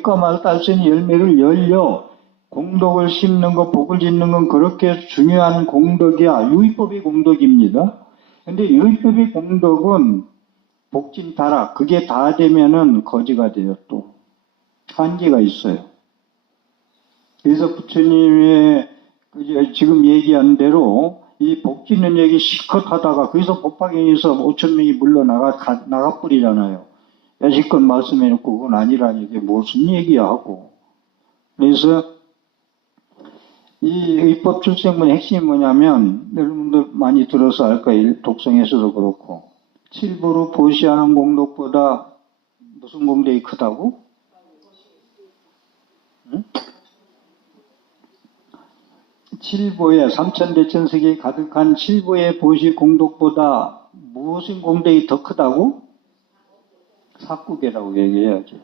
가마를 딸 수 있는 열매를 열려. 공덕을 심는 거 복을 짓는 건 그렇게 중요한 공덕이야. 유의법이 공덕입니다. 근데 유의법이 공덕은 복진타락 그게 다 되면은 거지가 돼요. 또 한계가 있어요. 그래서 부처님의 지금 얘기한 대로 이 복짓는 얘기 실컷 하다가 거기서 법화경에서 5,000명이 나가버리잖아요. 여지껏 말씀해놓고 그건 아니라는 얘기 무슨 얘기야 하고. 그래서 이 의법 출생문의 핵심이 뭐냐면 여러분들 많이 들어서 알 거예요. 독성에서도 그렇고 칠부로 보시하는 공덕보다 무슨 공덕이 크다고? 응? 칠보에 삼천대천세계에 가득한 칠보의 보시 공덕보다 무슨 공덕이 더 크다고? 사국이라고 얘기해야지.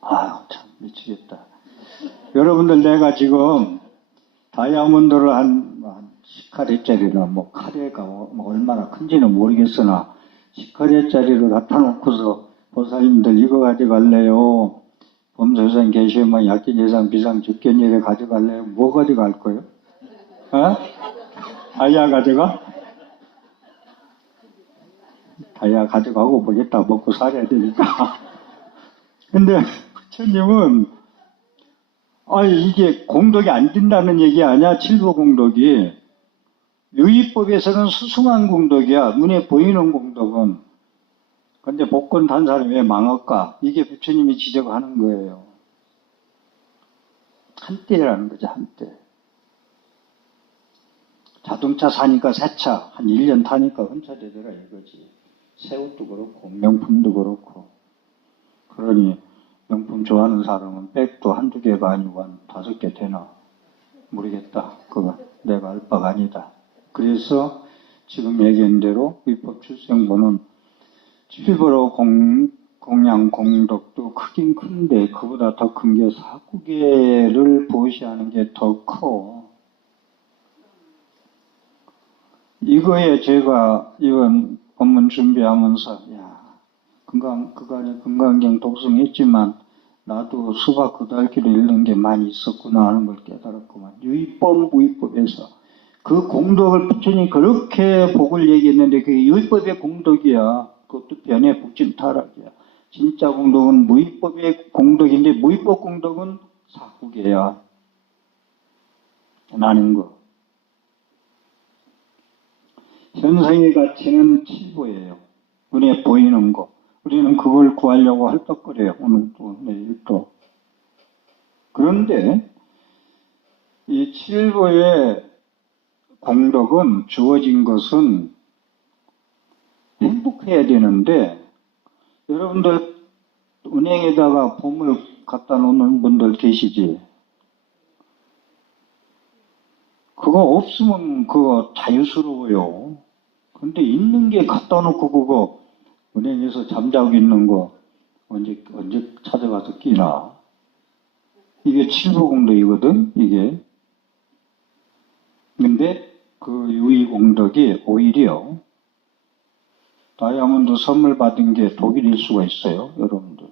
아유 참 미치겠다. 여러분들 내가 지금 다이아몬드를 한 10카레짜리나 뭐 카레가 뭐 얼마나 큰지는 모르겠으나 10카레짜리를 갖다 놓고서 보살님들 이거 가져갈래요? 범소생 계시면 약진 예상 비상 죽견일에 가져갈래요? 뭐 가져갈 거예요? 어? 다이아 가져가? 다이아 가져가고 보겠다. 먹고 살아야 되니까. 근데 부처님은 이게 공덕이 안 된다는 얘기 아니야. 칠부 공덕이. 유의법에서는 수승한 공덕이야. 눈에 보이는 공덕은. 근데 복권 단 사람이 왜 망할까? 이게 부처님이 지적하는 거예요. 한때라는 거죠, 한때. 자동차 사니까 새 차, 한 1년 타니까 혼차 되더라 이거지. 새 옷도 그렇고, 명품도 그렇고. 그러니, 명품 좋아하는 사람은 백도 한두 개가 아니고 한 5개 되나? 모르겠다. 그거 내가 알 바가 아니다. 그래서 지금 얘기한 대로 위법 출생부는 칠보로 공양 공덕도 크긴 큰데 그보다 더 큰 게 사구계를 보시하는 게 더 커. 이거에 제가 이번 법문 준비하면서 그간에 금강경 독성했지만 나도 수박 그달기를 읽는 게 많이 있었구나 하는 걸 깨달았구만. 유의법 무의법에서 그 공덕을 부처님 그렇게 복을 얘기했는데 그게 유의법의 공덕이야. 그것도 변해 복진타락이야. 진짜 공덕은 무의법의 공덕인데 무의법 공덕은 사국이야. 나는 거. 현상의 가치는 칠보예요. 눈에 보이는 거. 우리는 그걸 구하려고 헐떡거려요. 오늘도 내일도. 그런데 이 칠보의 공덕은 주어진 것은 행복해야 되는데 여러분들 은행에다가 보물 갖다 놓는 분들 계시지? 그거 없으면 그거 자유스러워요. 근데 있는 게 갖다 놓고 그거 은행에서 잠자고 있는 거 언제 찾아가서 끼나? 이게 칠보공덕이거든, 이게. 근데 그 유의공덕이 오히려 다이아몬드 선물 받은 게 독일일 수가 있어요, 여러분들.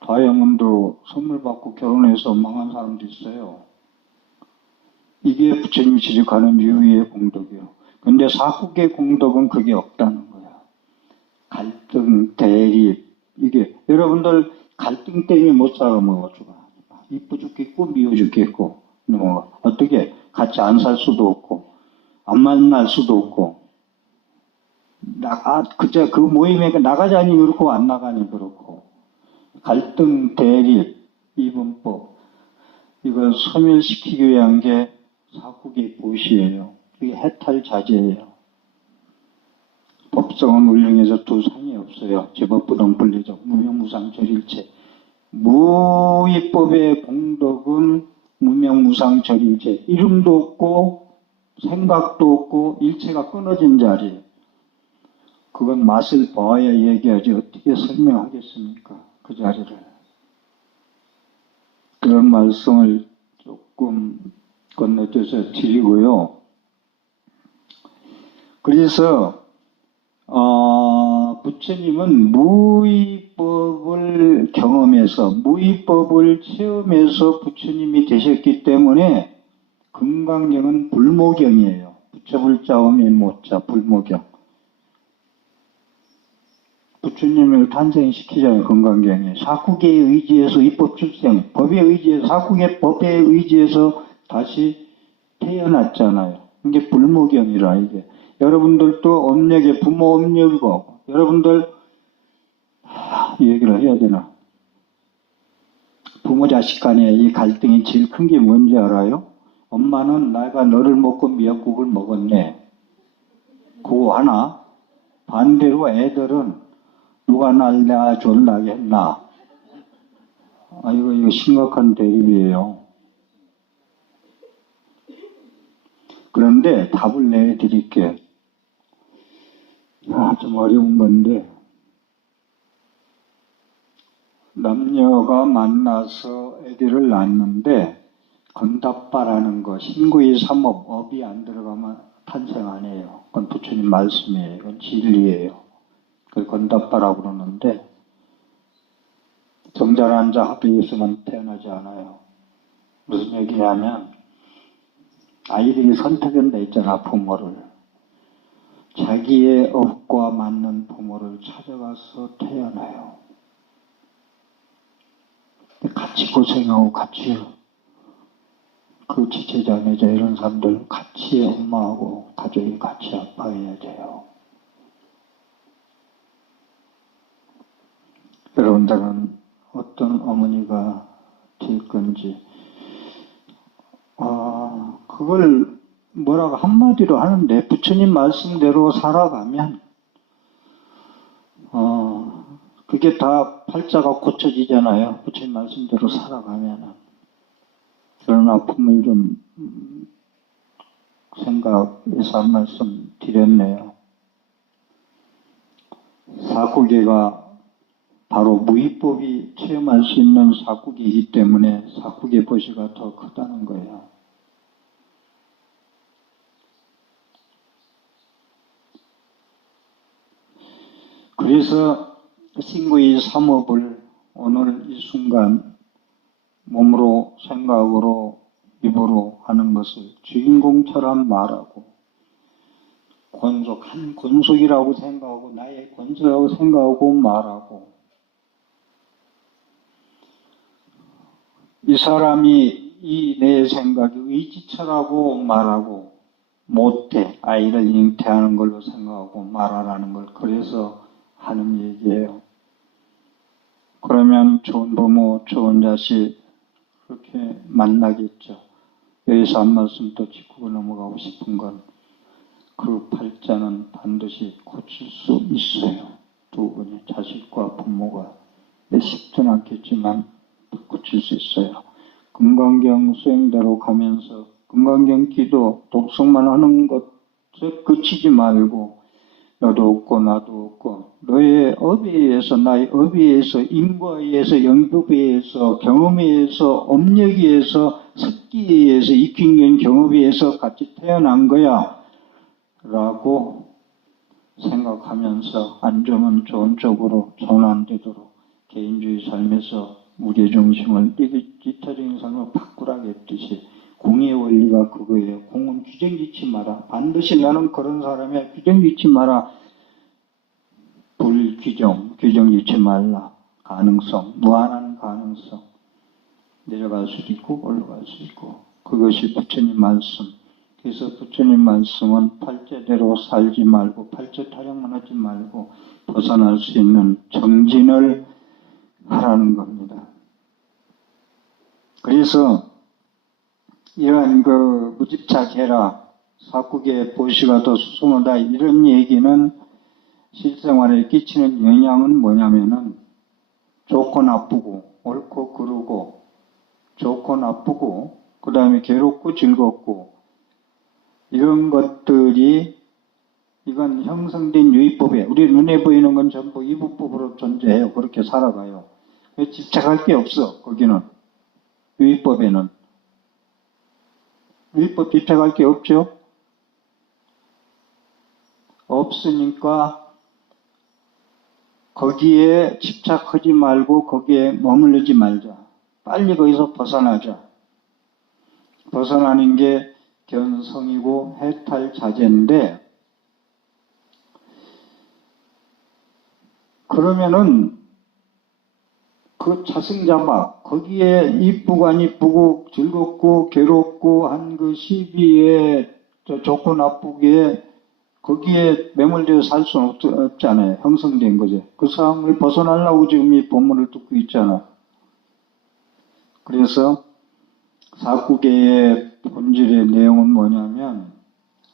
다이아몬드 선물 받고 결혼해서 망한 사람도 있어요. 이게 부처님이 지적하는 유의의 공덕이에요. 근데 사국의 공덕은 그게 없다는 거야. 갈등, 대립, 이게 여러분들 갈등 때문에 못 살아 먹어주고 이쁘 죽겠고 미워 죽겠고 어떻게 같이 안 살 수도 없고 안 만날 수도 없고 그저 그 모임에 나가자니 그렇고 안 나가니 그렇고 갈등, 대립, 이분법 이걸 소멸시키기 위한 게 사국의 보시예요. 이게 해탈자제예요. 법성은 운령에서 두 상이 없어요. 제법부동 분리적, 무명무상절일체. 무위법의 공덕은 무명무상절일체. 이름도 없고 생각도 없고 일체가 끊어진 자리. 그건 맛을 봐야 얘기하지 어떻게 설명하겠습니까? 그 자리를. 그런 말씀을 조금 건너뛰어서 드리고요. 그래서 부처님은 무위법을 경험해서 무위법을 체험해서 부처님이 되셨기 때문에 금강경은 불모경이에요. 부처불자음이 모자 불모경. 부처님을 탄생시키잖아요. 금강경에. 사구계에 의지해서 입법 출생, 법에 의지해서 사구계 법에 의지해서 다시 태어났잖아요. 이게 불모경이라 이게. 여러분들도 업력에 부모 업력이고 여러분들 이 얘기를 해야 되나? 부모 자식 간에 이 갈등이 제일 큰 게 뭔지 알아요? 엄마는 내가 너를 먹고 미역국을 먹었네. 그거 하나. 반대로 애들은 누가 날 내가 존나게 했나? 이거 심각한 대립이에요. 그런데 답을 내드릴게요. 좀 어려운 건데, 남녀가 만나서 애들을 낳는데, 건답바라는 거, 신구의 삼업, 업이 안 들어가면 탄생 안 해요. 그건 부처님 말씀이에요. 그건 진리예요. 그걸 건답바라고 그러는데, 정자란 자 합의에서만 태어나지 않아요. 무슨 얘기냐면, 아이들이 선택한다 했잖아, 부모를. 자기의 업과 맞는 부모를 찾아가서 태어나요. 같이 고생하고 같이 그 지체자, 내자 이런 사람들 같이 엄마하고 가족이 같이 아파해야 돼요. 여러분들은 어떤 어머니가 될 건지 그걸 뭐라고 한마디로 하는데 부처님 말씀대로 살아가면 그게 다 팔자가 고쳐지잖아요. 부처님 말씀대로 살아가면. 그런 아픔을 좀 생각해서 한 말씀 드렸네요. 사구계가 바로 무위법이 체험할 수 있는 사구계이기 때문에 사구계 보시가 더 크다는 거예요. 그래서 신구의 삼업을 오늘 이 순간 몸으로 생각으로 입으로 하는 것을 주인공처럼 말하고 한 권속이라고 생각하고 나의 권속이라고 생각하고 말하고 이 사람이 이 내 생각이 의지처라고 말하고 못해 아이를 잉태하는 걸로 생각하고 말하라는 걸 그래서 하는 얘기예요. 그러면 좋은 부모, 좋은 자식 그렇게 만나겠죠. 여기서 한 말씀 더 짚고 넘어가고 싶은 건 그 팔자는 반드시 고칠 수 있어요. 두 분이 자식과 부모가 쉽진 않겠지만 고칠 수 있어요. 금강경 수행대로 가면서 금강경 기도 독성만 하는 것에 그치지 말고 너도 없고 나도 없고 너의 업에 의해서 나의 업에 의해서 인과에 의해서 영법에 의해서 경험에 의해서 업력에 의해서 습기에 의해서 익힌 경험에 의해서 같이 태어난 거야 라고 생각하면서 안 좋으면 좋은 쪽으로 손 안 되도록 개인주의 삶에서 무게중심을 이타적인 삶을 바꾸라고 했듯이 공의 원리가 그거예요. 공은 규정 짓지 마라. 반드시 나는 그런 사람이야. 규정 짓지 마라. 불규정, 규정 짓지 말라. 가능성, 무한한 가능성. 내려갈 수도 있고 올라갈 수 있고 그것이 부처님 말씀. 그래서 부처님 말씀은 팔자대로 살지 말고 팔자 타령만 하지 말고 벗어날 수 있는 정진을 하라는 겁니다. 그래서 이러한 무집착해라, 사국의 보시가 더 수승하다 이런 얘기는 실생활에 끼치는 영향은 뭐냐면은 좋고 나쁘고 옳고 그르고 좋고 나쁘고 그 다음에 괴롭고 즐겁고 이런 것들이 이건 형성된 유의법이에요. 우리 눈에 보이는 건 전부 이분법으로 존재해요. 그렇게 살아가요. 집착할 게 없어. 거기는 유의법에는 유의법 집착할 게 없죠. 없으니까 거기에 집착하지 말고 거기에 머무르지 말자. 빨리 거기서 벗어나자. 벗어나는 게 견성이고 해탈자재인데 그러면은 그 자승자박 거기에 이쁘고 안 이쁘고 즐겁고 괴롭고 한 그 시비에 좋고 나쁘게 거기에 매몰되어 살 수는 없잖아요. 형성된 거죠. 그 상황을 벗어나려고 지금 이 본문을 듣고 있잖아. 그래서 사구계의 본질의 내용은 뭐냐면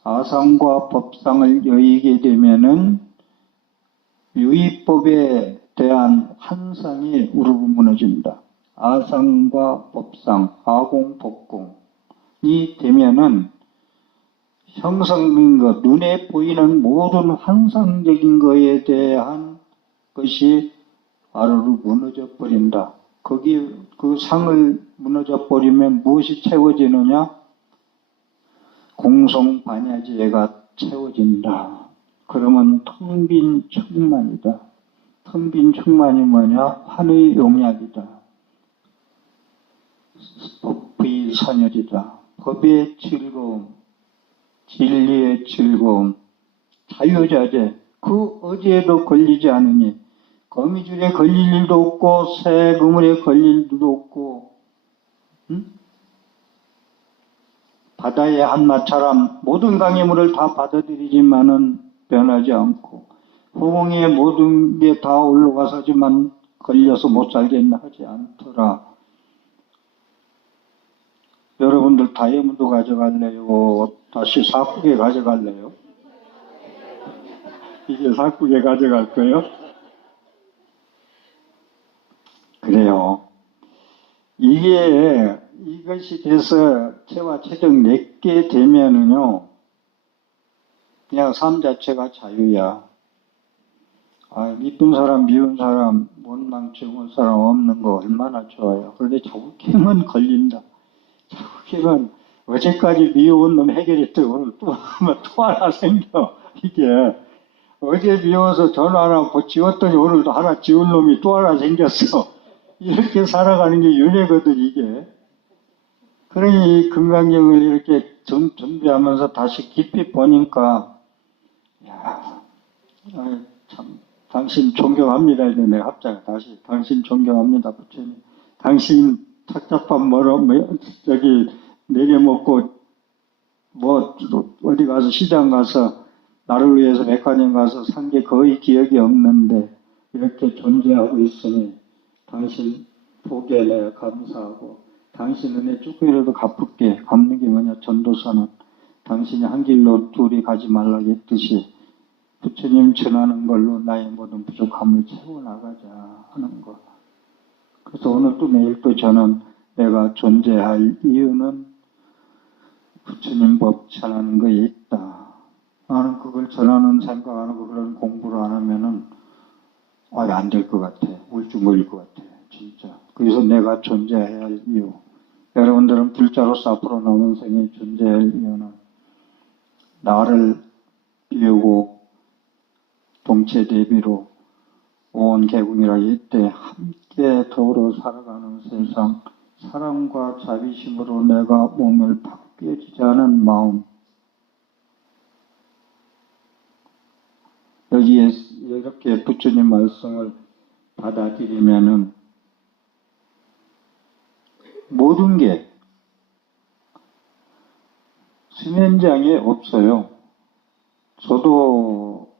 아상과 법상을 여의게 되면은 유의법에 대한 환상이 우르르 무너진다. 아상과 법상, 아공, 법공이 되면은 형성된 것, 눈에 보이는 모든 환상적인 것에 대한 것이 아르르 무너져 버린다. 거기 그 상을 무너져 버리면 무엇이 채워지느냐? 공성반야지가 채워진다. 그러면 텅 빈 충만이다. 텅 빈 충만이 뭐냐? 환의 용약이다. 법의 선열이다. 법의 즐거움, 진리의 즐거움, 자유자재, 그 어디에도 걸리지 않으니 거미줄에 걸릴 일도 없고 새 그물에 걸릴 일도 없고 바다의 한마처럼 모든 강의물을 다 받아들이지만은 변하지 않고 호봉의 모든 게 다 올라가서지만 걸려서 못 살겠나 하지 않더라. 여러분들 다이아몬드 가져갈래요? 다시 사국에 가져갈래요? 이제 사국에 가져갈 거예요? 그래요. 이것이 돼서 체와 체적 내게 되면은요, 그냥 삶 자체가 자유야. 이쁜 사람, 미운 사람, 못난 정한 사람 없는 거 얼마나 좋아요. 그런데 자국행은 걸린다. 자국행은 어제까지 미워온 놈 해결했더니 오늘 또 하나 생겨. 이게 어제 미워서 전화 하나 지웠더니 오늘도 하나 지운 놈이 또 하나 생겼어. 이렇게 살아가는 게 윤회거든, 이게. 그러니 이 금강경을 이렇게 준비하면서 다시 깊이 보니까, 야, 참, 당신 존경합니다. 이제 내가 갑자기 다시, 당신 존경합니다. 부처님. 당신 착잡한 저기, 내려먹고, 어디 가서 시장 가서, 나를 위해서 백화점 가서 산 게 거의 기억이 없는데, 이렇게 존재하고 있으니, 당신 보기에 내가 감사하고 당신 은혜 조금이라도 갚을게. 갚는 게 뭐냐? 전도서는 당신이 한 길로 둘이 가지 말라 했듯이 부처님 전하는 걸로 나의 모든 부족함을 채워나가자 하는 거. 그래서 오늘 또 내일 또 저는 내가 존재할 이유는 부처님 법 전하는 거에 있다. 나는 그걸 전하는 생각 안 하고 그런 공부를 안 하면은 안 될 것 같아. 울증거릴 것 같아. 진짜. 그래서 내가 존재해야 할 이유. 여러분들은 불자로서 앞으로 남은 생에 존재할 이유는 나를 비우고 동체 대비로 온 개궁이라 이때 함께 더불어 살아가는 세상, 사랑과 자비심으로 내가 몸을 바뀌어지지 않은 마음, 여기에 이렇게 부처님 말씀을 받아들이면은 모든 게 수면장애 없어요. 저도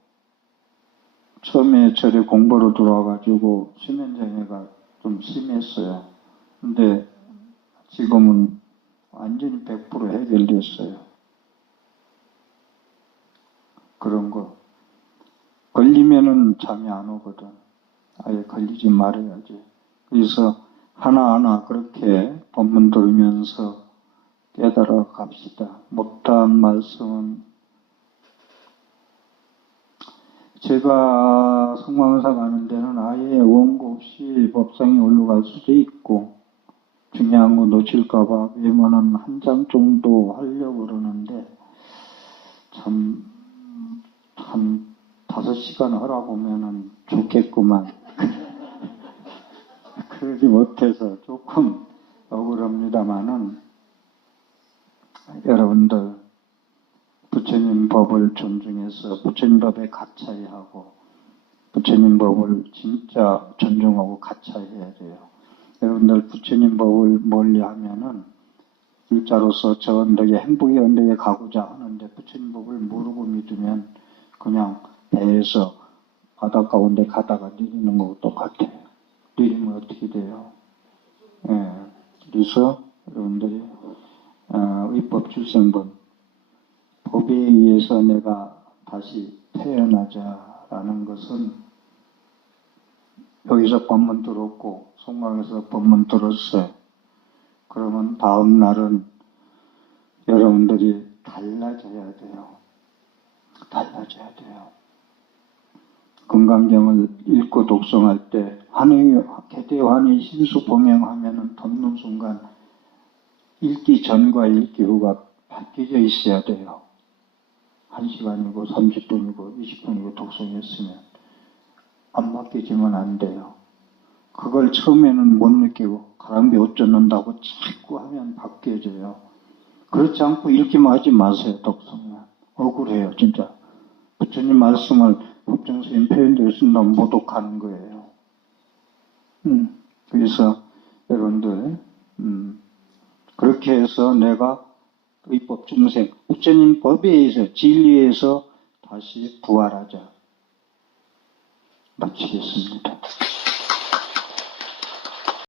처음에 절에 공부로 들어와가지고 수면장애가 좀 심했어요. 근데 지금은 완전히 100% 해결됐어요. 그런 거. 걸리면은 잠이 안 오거든. 아예 걸리지 말아야지. 그래서 하나하나 그렇게 법문 들으면서 깨달아 갑시다. 못다한 말씀은 제가 성광사 가는 데는 아예 원고 없이 법상에 올라갈 수도 있고 중요한 거 놓칠까봐 메모는 한 장 정도 하려고 그러는데 참 한 5시간 하라보면은 좋겠구만. 그러지 못해서 조금 억울합니다만은 여러분들 부처님 법을 존중해서 부처님 법에 가차이하고 부처님 법을 진짜 존중하고 가차이해야 돼요. 여러분들 부처님 법을 멀리하면은 불자로서 저 언덕에 행복의 언덕에 가고자 하는데 부처님 법을 모르고 믿으면 그냥 배에서 바닷가 가운데 가다가 내리는 거하고 똑같아요. 내리면 어떻게 돼요? 예. 그래서 여러분들이 의법 출생본 법에 의해서 내가 다시 태어나자라는 것은 여기서 법문 들었고 송강에서 법문 들었어요. 그러면 다음 날은 여러분들이 달라져야 돼요. 달라져야 돼요. 금강경을 읽고 독송할 때 개대환희 신수봉행하면은 덮는 순간 읽기 전과 읽기 후가 바뀌어져 있어야 돼요. 1시간이고 30분이고 20분이고 독송했으면 안 바뀌어지면 안 돼요. 그걸 처음에는 못 느끼고 가랑비 옷 젖는다고 자꾸 하면 바뀌어져요. 그렇지 않고 읽기만 하지 마세요. 독송은 억울해요. 진짜 부처님 말씀을 법정스님 표현대로 쓴다면 모독하는 거예요. 그래서 여러분들 그렇게 해서 내가 의법 중생 부처님 법에 의해서 진리에서 다시 부활하자. 마치겠습니다.